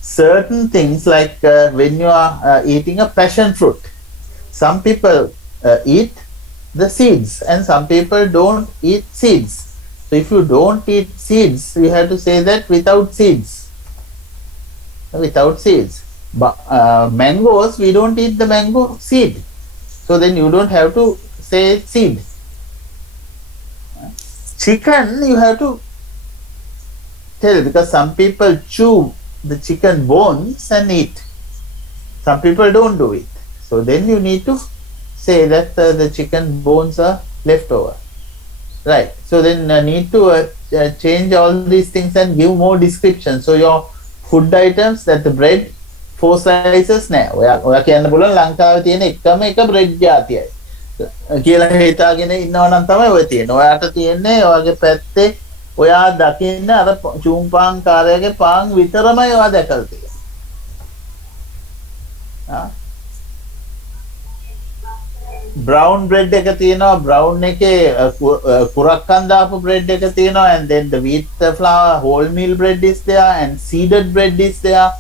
certain things like when you are eating a passion fruit, some people eat the seeds and some people don't eat seeds. So if you don't eat seeds, you have to say that without seeds. Without seeds. But mangoes, we don't eat the mango seed. So then you don't have to say seed. Chicken, you have to tell because some people chew the chicken bones and eat. Some people don't do it. So then you need to say that the chicken bones are left over. Right. So then need to change all these things and give more description. So your food items, that the bread 4 slices නෑ. ඔයා කියන්න පුළුවන් ලංකාවේ තියෙන එකම එක bread ජාතියයි. කියලා හිතාගෙන ඉන්නවා නම් තමයි ඔය තියෙන්නේ. ඔයාට තියෙන්නේ ඔයගේ පැත්තේ ඔයා දකින්න අර චූම්පාන් කාර්යයේ පාන් විතරමයි ඔයා දැකලා තියෙන්නේ. brown bread එක තියෙනවා, brown එකේ කුරක්කන් දාපු bread එක තියෙනවා, and then the wheat flour whole meal bread is there and seeded bread is there.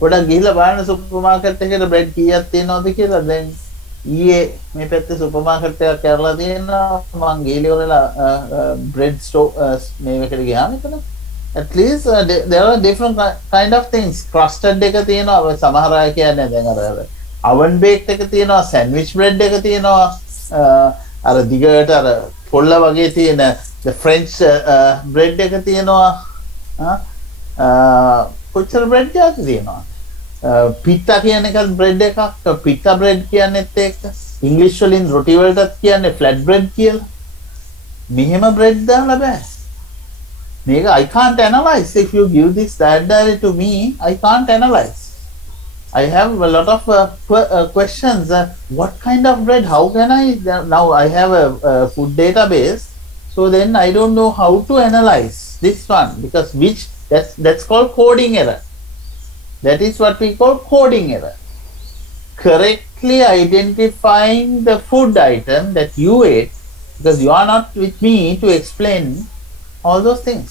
පොඩක් ගිහිල්ලා බලන්න සුපර් මාකට් එකේ bread කීයක් තියෙනවද කියලා. then ඊයේ මේ පැත්තේ සුපර් මාකට් එකක් කරලා තියෙනවා. මං ගිහිල්ලා ඉවරලා bread store මේ එකට ගියාම එතන at least there are different kind of things. crusted එක තියෙනවා. සමහර අය කියන්නේ දැන් අර oven baked එක තියෙනවා, sandwich bread එක තියෙනවා, අර දිගට අර පොල්ල වගේ තියෙන the French bread එක තියෙනවා. කොච්චර bread එකක් තියෙනවා. pita කියන එක bread එකක්, pita bread කියන්නේත් ඒක. English වලින් roti වලටත් කියන්නේ flat bread කියලා. මෙහෙම bread දාලා බෑ. මේක I can't analyze. If you give this diary to me, I can't analyze. I have a lot of questions. What kind of bread? How can I? Now I have a food database, so then I don't know how to analyze this one because that's called coding error. That is what we call coding error. Correctly identifying the food item that you ate because you are not with me to explain all those things.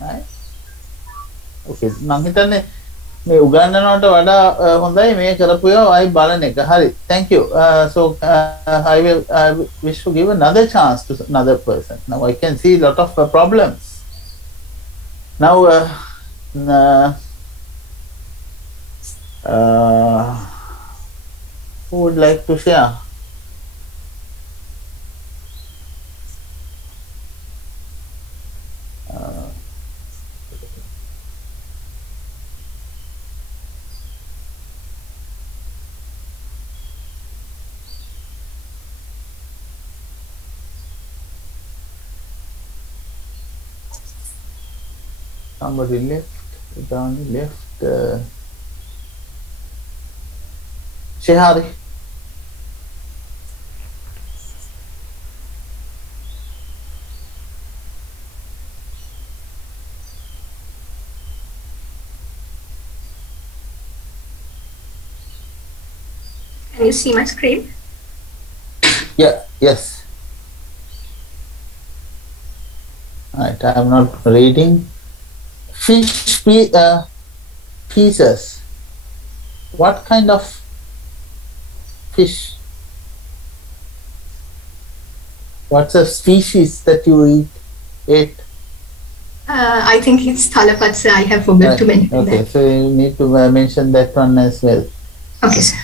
Right? Okay, මම හිතන්නේ මේ උගන්වනවට වඩා හොඳයි මේ කරපු ඒවා ආයි බලන එක. හරි. Thank you. So I wish to give another chance to another person. Now I can see a lot of problems. Now who would like to share? Somebody left, down left. Shehari. Can you see my screen? Yeah, yes. Right, I am not reading. Fish pieces. What kind of fish? What's a species that you ate? I think it's Thalapat, sir. I have forgot to mention Okay, that. so you need to mention that one as well. Okay, sir.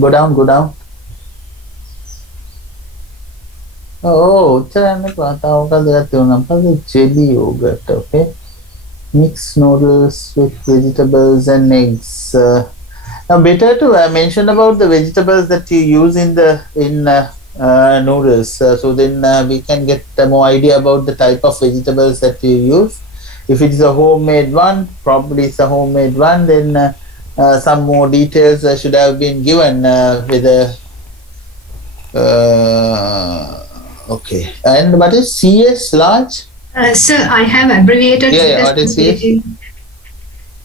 Go down, go down. Oh, jelly yogurt, okay. Mixed noodles with vegetables and eggs. Now, better to mention about the vegetables that you use in noodles, so then we can get more idea about the type of vegetables that you use. If it is a homemade one, probably it's a homemade one. Then some more details should have been given with a. Okay, and what is CS large? Sir, I have abbreviated Yeah, what is this?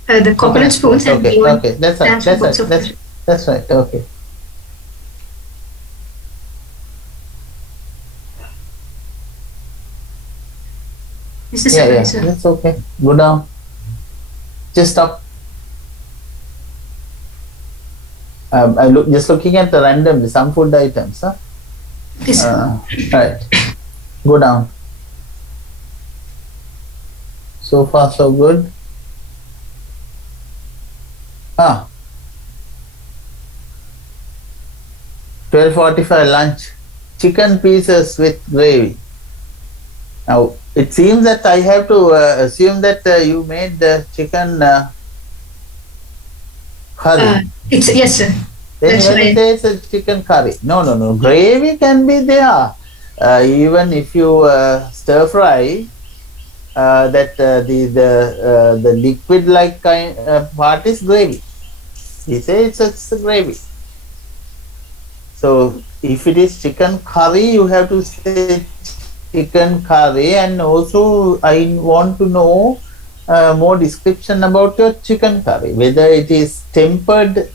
The coconut spoons and Okay, B1 okay, that's right, transfer that's box right, of that's right, okay. Mr. Yeah, Secretary, yeah, sir. that's okay. Go down. Just stop. I look just looking at the randomly some food items, huh? Yes, sir. Right. Go down. So far, so good. 12:45 lunch. Chicken pieces with gravy. Now, it seems that I have to assume that you made the chicken curry. Yes, sir. Then That's when right. it says a chicken curry, no. Gravy can be there. Even if you stir fry, that the liquid like kind part is gravy. We say it's a gravy. So if it is chicken curry, you have to say chicken curry, and also I want to know more description about your chicken curry, whether it is tempered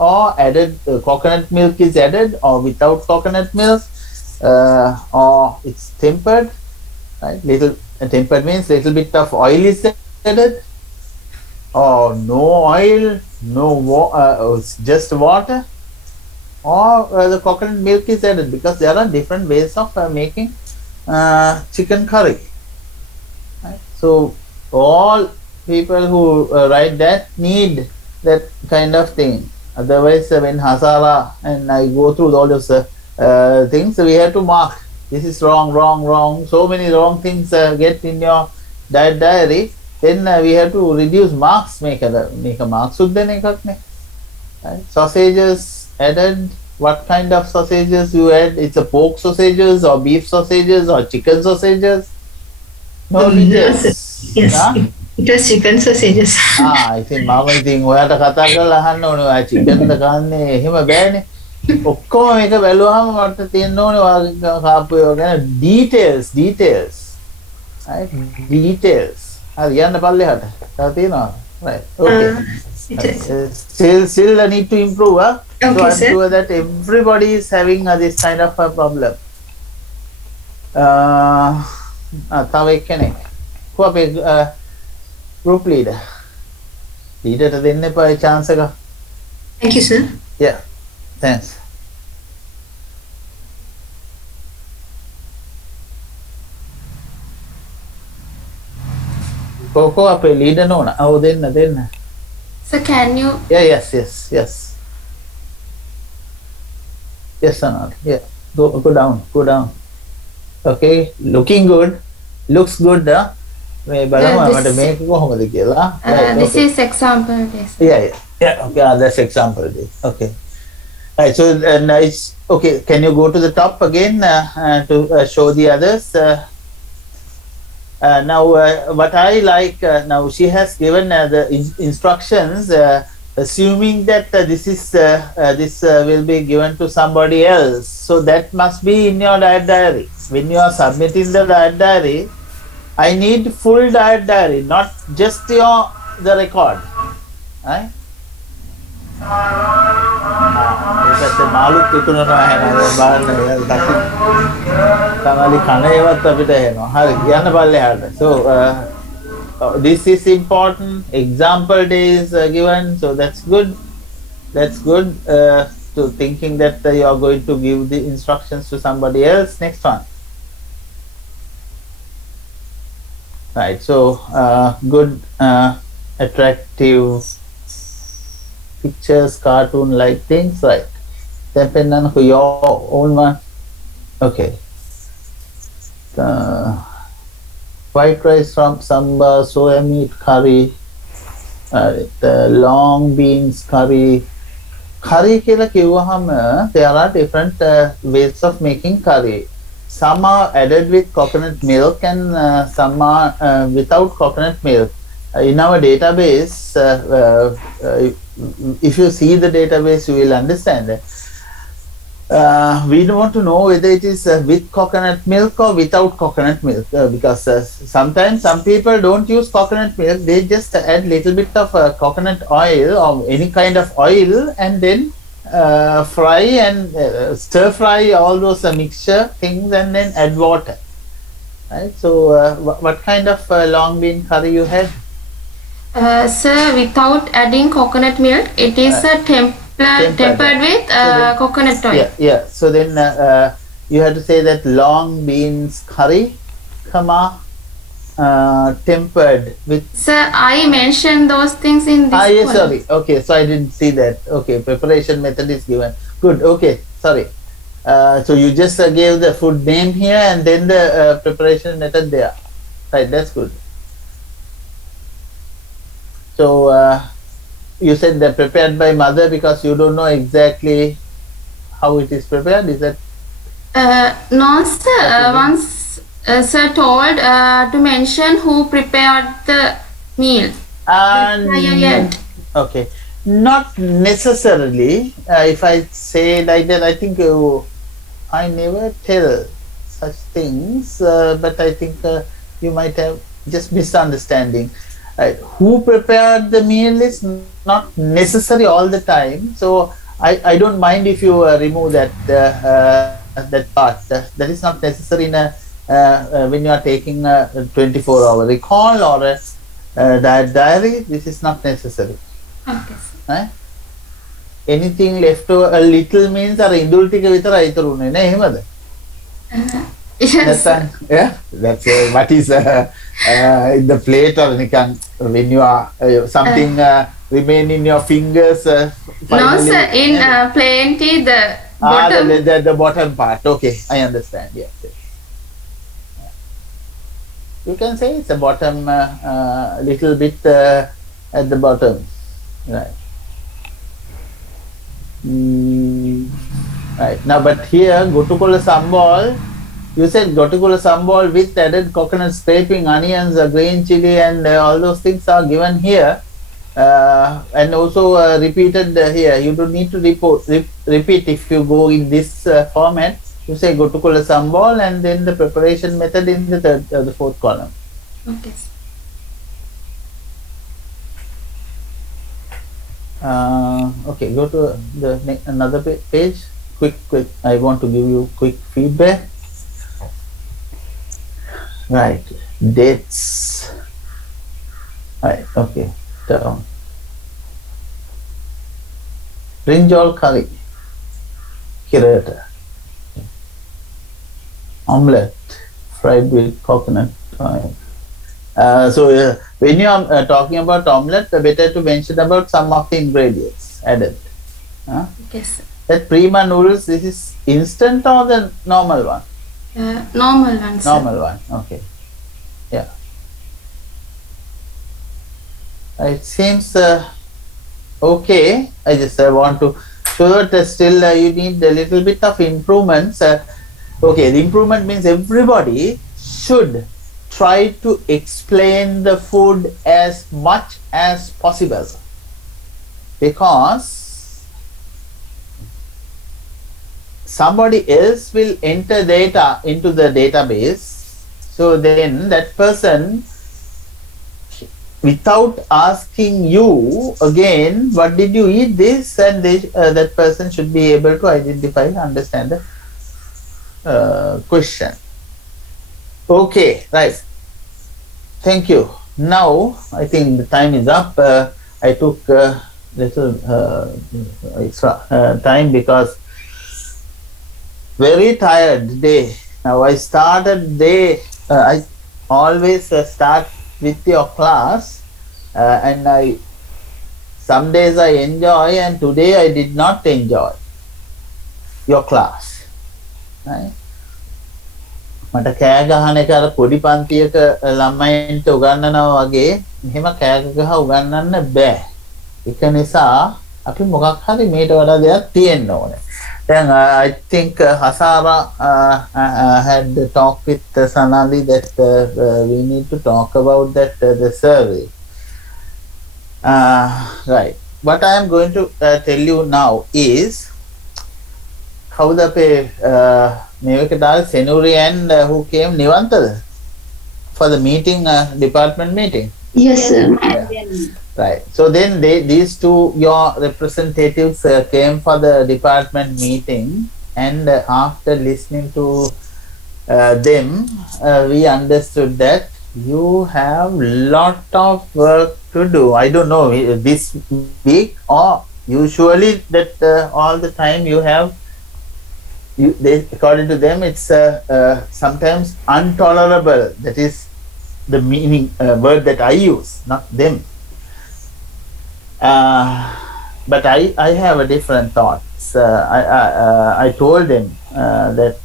or added coconut milk is added, or without coconut milk, or it's tempered, right? Tempered means little bit of oil is added, or no oil, just water, or the coconut milk is added, because there are different ways of making chicken curry, right? So all people who write that need that kind of thing. Otherwise, when Hazara and I go through all those things, we have to mark. This is wrong. So many wrong things get in your diet diary. Then we have to reduce marks. Make a mark. Right? Sausages added. What kind of sausages you add? It's a pork sausages or beef sausages or chicken sausages? No details. Yes, Huh? it was chicken sausages. ඉතින් මම ඉතින් ඔයාට කතා කරලා අහන්න ඕනේ ඔයා චිකන්ද කන්නේ එහෙම බෑනේ ඔක්කොම මේක බැලුවාම මට තියෙන්න ඕනේ ඔයාගේ කාපු ඒවා ගැන details right details හරි යන්න පල්ලෙහාට තව තියෙනවා right okay It is. Still need to improve. So Okay, I'm sir. sure that everybody is having this kind of a problem. තව එක්කෙනෙක් කො අපේ group leader ට දෙන්න එපා ඒ chance එක. Thank you, sir. Yeah, thanks. කො අපේ leader නෝන දෙන්න. So can you Yeah, yes. Yes or not? Yeah. Go down. Okay, looking good. Looks good. මේ බලමු මට මේක කොහොමද කියලා. this is example this. Yeah. Okay, that's example. Okay. Right. So nice. Okay, can you go to the top again to show the others? Now, what I like now, she has given the instructions, assuming that this will be given to somebody else. So that must be in your diet diary. When you are submitting the diet diary, I need full diet diary, not just the record. Right? ඒකත් මාළුත් විකුණනවා එහෙනම් තමයි කණේවත් අපිට එනවා. හරි යන්න පල්ලෙහාට. So this is important. Example days given, so that's good. To thinking that you are going to give the instructions to somebody else. Next one. Right. So good, attractive pictures, cartoon like things, right? Depend on your own one. Okay. White rice from sambar, soya meat curry, long beans curry. Curry කියලා කිව්වහම there are different ways of making curry. Some are added with coconut milk and some are without coconut milk. In our database, if you see the database, you will understand that we don't want to know whether it is with coconut milk or without coconut milk, because sometimes some people don't use coconut milk. They just add little bit of coconut oil or any kind of oil and then fry and stir fry all those mixture things and then add water. Right? So what kind of long bean curry you had? Sir, without adding coconut milk, it is tempered with coconut oil. Yeah. So then you have to say that long beans curry, tempered with. Sir, I mentioned those things in this Yes, one. sorry. Okay, so I didn't see that. Okay, preparation method is given. Good. Okay, sorry. So you just gave the food name here and then the preparation method there. Right, that's good. So you said they're prepared by mother because you don't know exactly how it is prepared. Is that? No, sir. Once sir told to mention who prepared the meal. Yeah. Okay. Not necessarily. If I say like that, I think I never tell such things. But I think you might have just misunderstanding. Who prepared the meal is not necessary all the time. So I don't mind if you remove that that part. That is not necessary in when you are taking a 24-hour recall or a diet diary. This is not necessary. Okay, sir. Right? Anything left over a little means are indul tika vitara iturune ne ehemada? Yes. Yeah, that's what is in the plate or when you are something remain in your fingers. No, sir. In plenty the bottom. The bottom part. Okay, I understand. Yes. You can say it's a bottom, little bit at the bottom, right? Right now, but here Gotukula sambal. You said Gotukula sambal with added coconut scraping, onions, green chili, and all those things are given here, and also repeated here. You don't need to repeat if you go in this format. You say Gotukula sambal and then the preparation method in the third, the fourth column. Okay. Okay, go to the another page. Quick. I want to give you quick feedback. Right, dates. Right, okay. Down. Brinjal curry. Kirata. Omelette fried with coconut oil. When you are talking about omelette, better to mention about some of the ingredients added. Yes, sir. That prima noodles, this is instant or the normal one? Normal one, sir. Normal one, okay. Yeah. It seems okay. I just want to show that still you need a little bit of improvements. Okay, the improvement means everybody should try to explain the food as much as possible, because somebody else will enter data into the database. So then that person, without asking you again, what did you eat this, and that person should be able to identify and understand the question. Okay, right. Thank you. Now, I think the time is up. I took a little extra time because very tired day. Now I started day, I always start with your class, and some days I enjoy, and today I did not enjoy your class. Right? මට කෑ ගහන එක අර පොඩි පන්තියක ළමයින්ට උගන්වනවා වගේ මෙහෙම කෑ ගහ උගන්වන්න බෑ. ඒක නිසා අපි මොකක් හරි මේට වඩා දෙයක් තියෙන්න ඕනේ. Then I think Hasara had talked with Sanali that we need to talk about that the survey. Right. What I am going to tell you now is how the Senuri and who came Nivantala for the meeting, department meeting. Yes, sir. Right. So then these two, your representatives came for the department meeting, and after listening to them, we understood that you have lot of work to do. I don't know this week or usually that all the time you have. According to them, it's sometimes intolerable. That is the meaning word that I use, not them. But I have a different thoughts. I told them that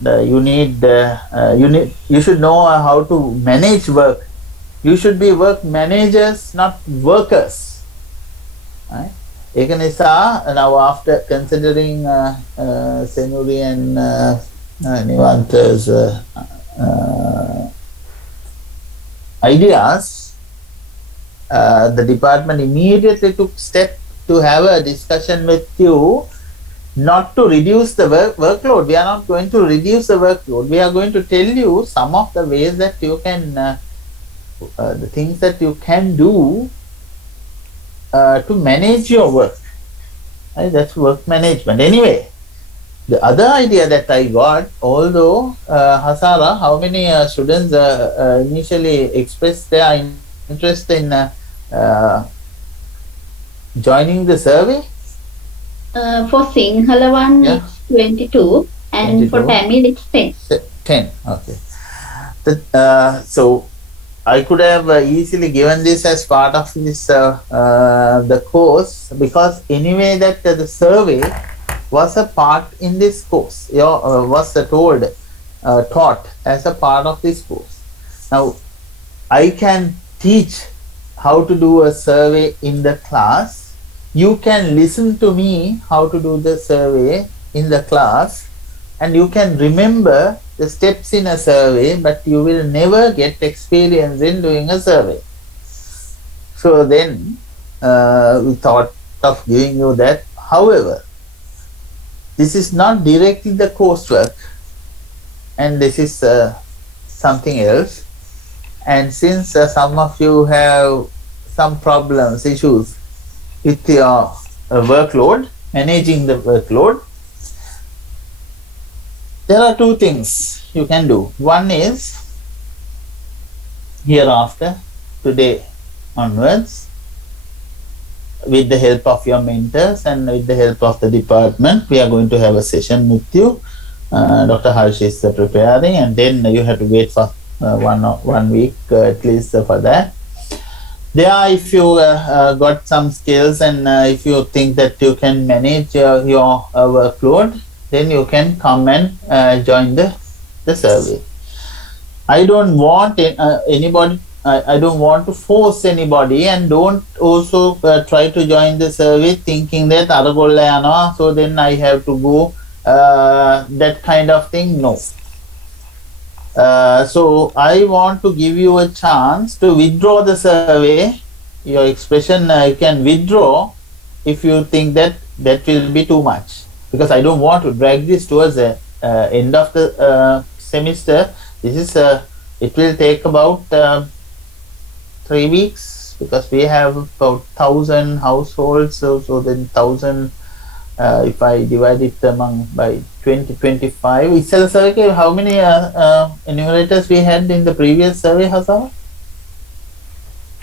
you should know how to manage work. You should be work managers, not workers. Right? Now after considering Senuri and Nivanta's ideas, the department immediately took step to have a discussion with you, not to reduce the workload. We are not going to reduce the workload. We are going to tell you some of the ways that you can, the things that you can do to manage your work. Right? That's work management. Anyway, the other idea that I got, although Hasara, how many students initially expressed their interest in joining the survey? For Sinhala one, Yeah. it's 22, and 22. for Tamil, it's 10. 10. Okay. So I could have easily given this as part of this the course, because anyway that the survey was a part in this course. Was taught as a part of this course. Now I can teach how to do a survey in the class. You can listen to me how to do the survey in the class, and you can remember the steps in a survey, but you will never get experience in doing a survey. So then we thought of giving you that. However, this is not directly the coursework, and this is something else. And since some of you have some problems, issues with your workload, managing the workload, there are two things you can do. One is hereafter, today onwards, with the help of your mentors and with the help of the department, we are going to have a session with you. Dr. Harsh is preparing, and then you have to wait for 1 week at least for that. There, if you got some skills and if you think that you can manage your workload, then you can come and join the survey. I don't want anybody, I don't want to force anybody, and don't also try to join the survey thinking that aragolla yana, so then I have to go, that kind of thing. No. So I want to give you a chance to withdraw the survey. Your expression, you can withdraw if you think that that will be too much, because I don't want to drag this towards the end of the semester. This is it will take about 3 weeks, because we have about 1,000 households. So then 1,000, if I divide it among by 2025, it's a survey. How many enumerators we had in the previous survey, Hazar?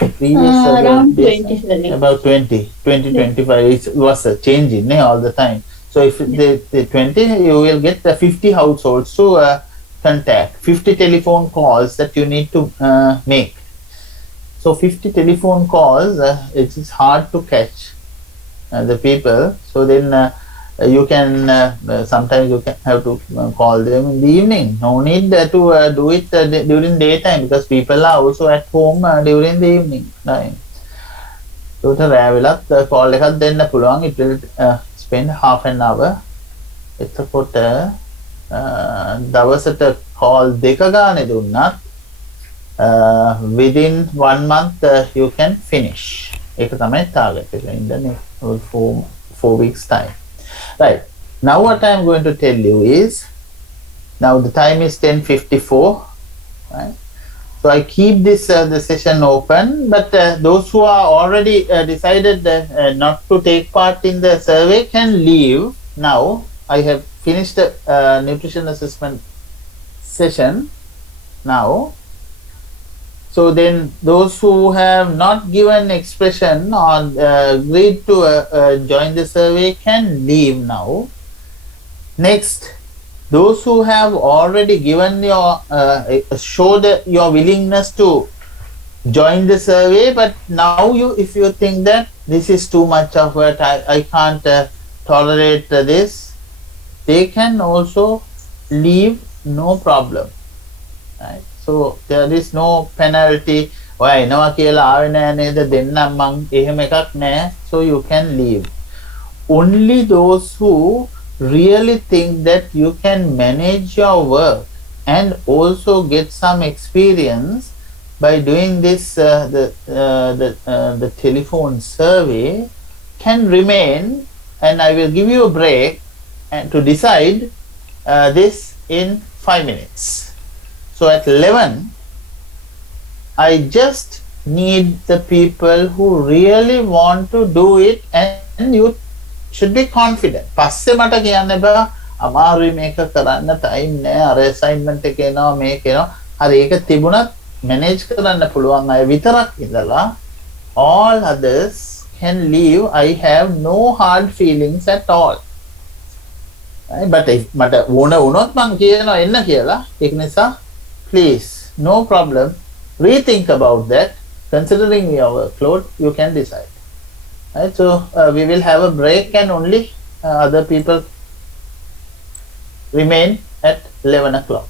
Around 27. About 25. It was a change in all the time. So if the 20, you will get 50 households to contact, 50 telephone calls that you need to make. So 50 telephone calls, it is hard to catch the people. So then you can sometimes you can have to call them in the evening. No need to do it during daytime, because people are also at home during the evening time. So the රෑ call එකක් දෙන්න පුළුවන්. It will spend half an hour. එතකොට දවසට call 2 ගානේ දුන්නත් within 1 month you can finish. ඒක තමයි target එක in the next 4 weeks time. Right. Now what I am going to tell you is, now the time is 10:54, right? So I keep this the session open, but those who are already decided not to take part in the survey can leave now. I have finished the nutrition assessment session now. So then those who have not given expression or agreed to join the survey can leave now. Next, those who have already given your showed your willingness to join the survey, but now if you think that this is too much of it, I can't tolerate this, they can also leave, no problem, right? So there is no penalty. ඔය එනවා කියලා ආවේ නෑ නේද දෙන්නම් මං එහෙම එකක් නෑ. So you can leave. Only those who really think that you can manage your work and also get some experience by doing this the telephone survey can remain, and I will give you a break and to decide this in 5 minutes. So at 11, I just need the people who really want to do it, and you should be confident. පස්සේ මට කියන්න බෑ අමාරුයි මේක කරන්න time නෑ අර assignment එක එනවා මේක එනවා. හරි ඒක තිබුණත් manage කරන්න පුළුවන් අය විතරක් ඉඳලා all others can leave. I have no hard feelings at all. Right? But if මට ඕන වුණොත් මං කියනවා එන්න කියලා. ඒක නිසා please, no problem, rethink about that. Considering your workload, you can decide. Right? So we will have a break, and only other people remain at 11 o'clock.